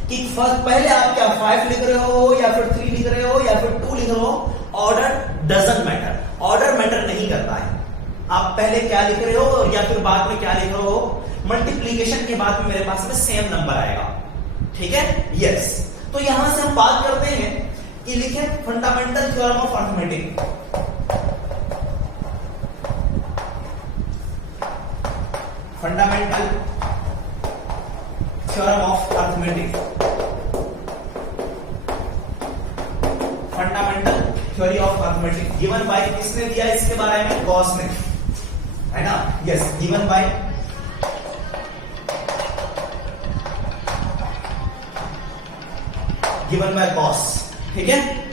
कि पहले आप क्या 5 लिख रहे हो या फिर 3 लिख रहे हो या फिर 2 लिख रहे हो, order doesn't matter, order matter नहीं करता है। आप पहले क्या लिख रहे हो या फिर बाद में क्या लिख रहे हो, मल्टीप्लीकेशन के बाद में मेरे पास में सेम नंबर आएगा। ठीक है। यस, तो यहां से हम बात करते हैं कि लिखे fundamental theorem of arithmetic. Fundamental theorem of arithmetic, fundamental theory of arithmetic given by, किसने दिया इसके बारे में, गॉस ने, है ना। Yes, given by Gauss. ठीक है।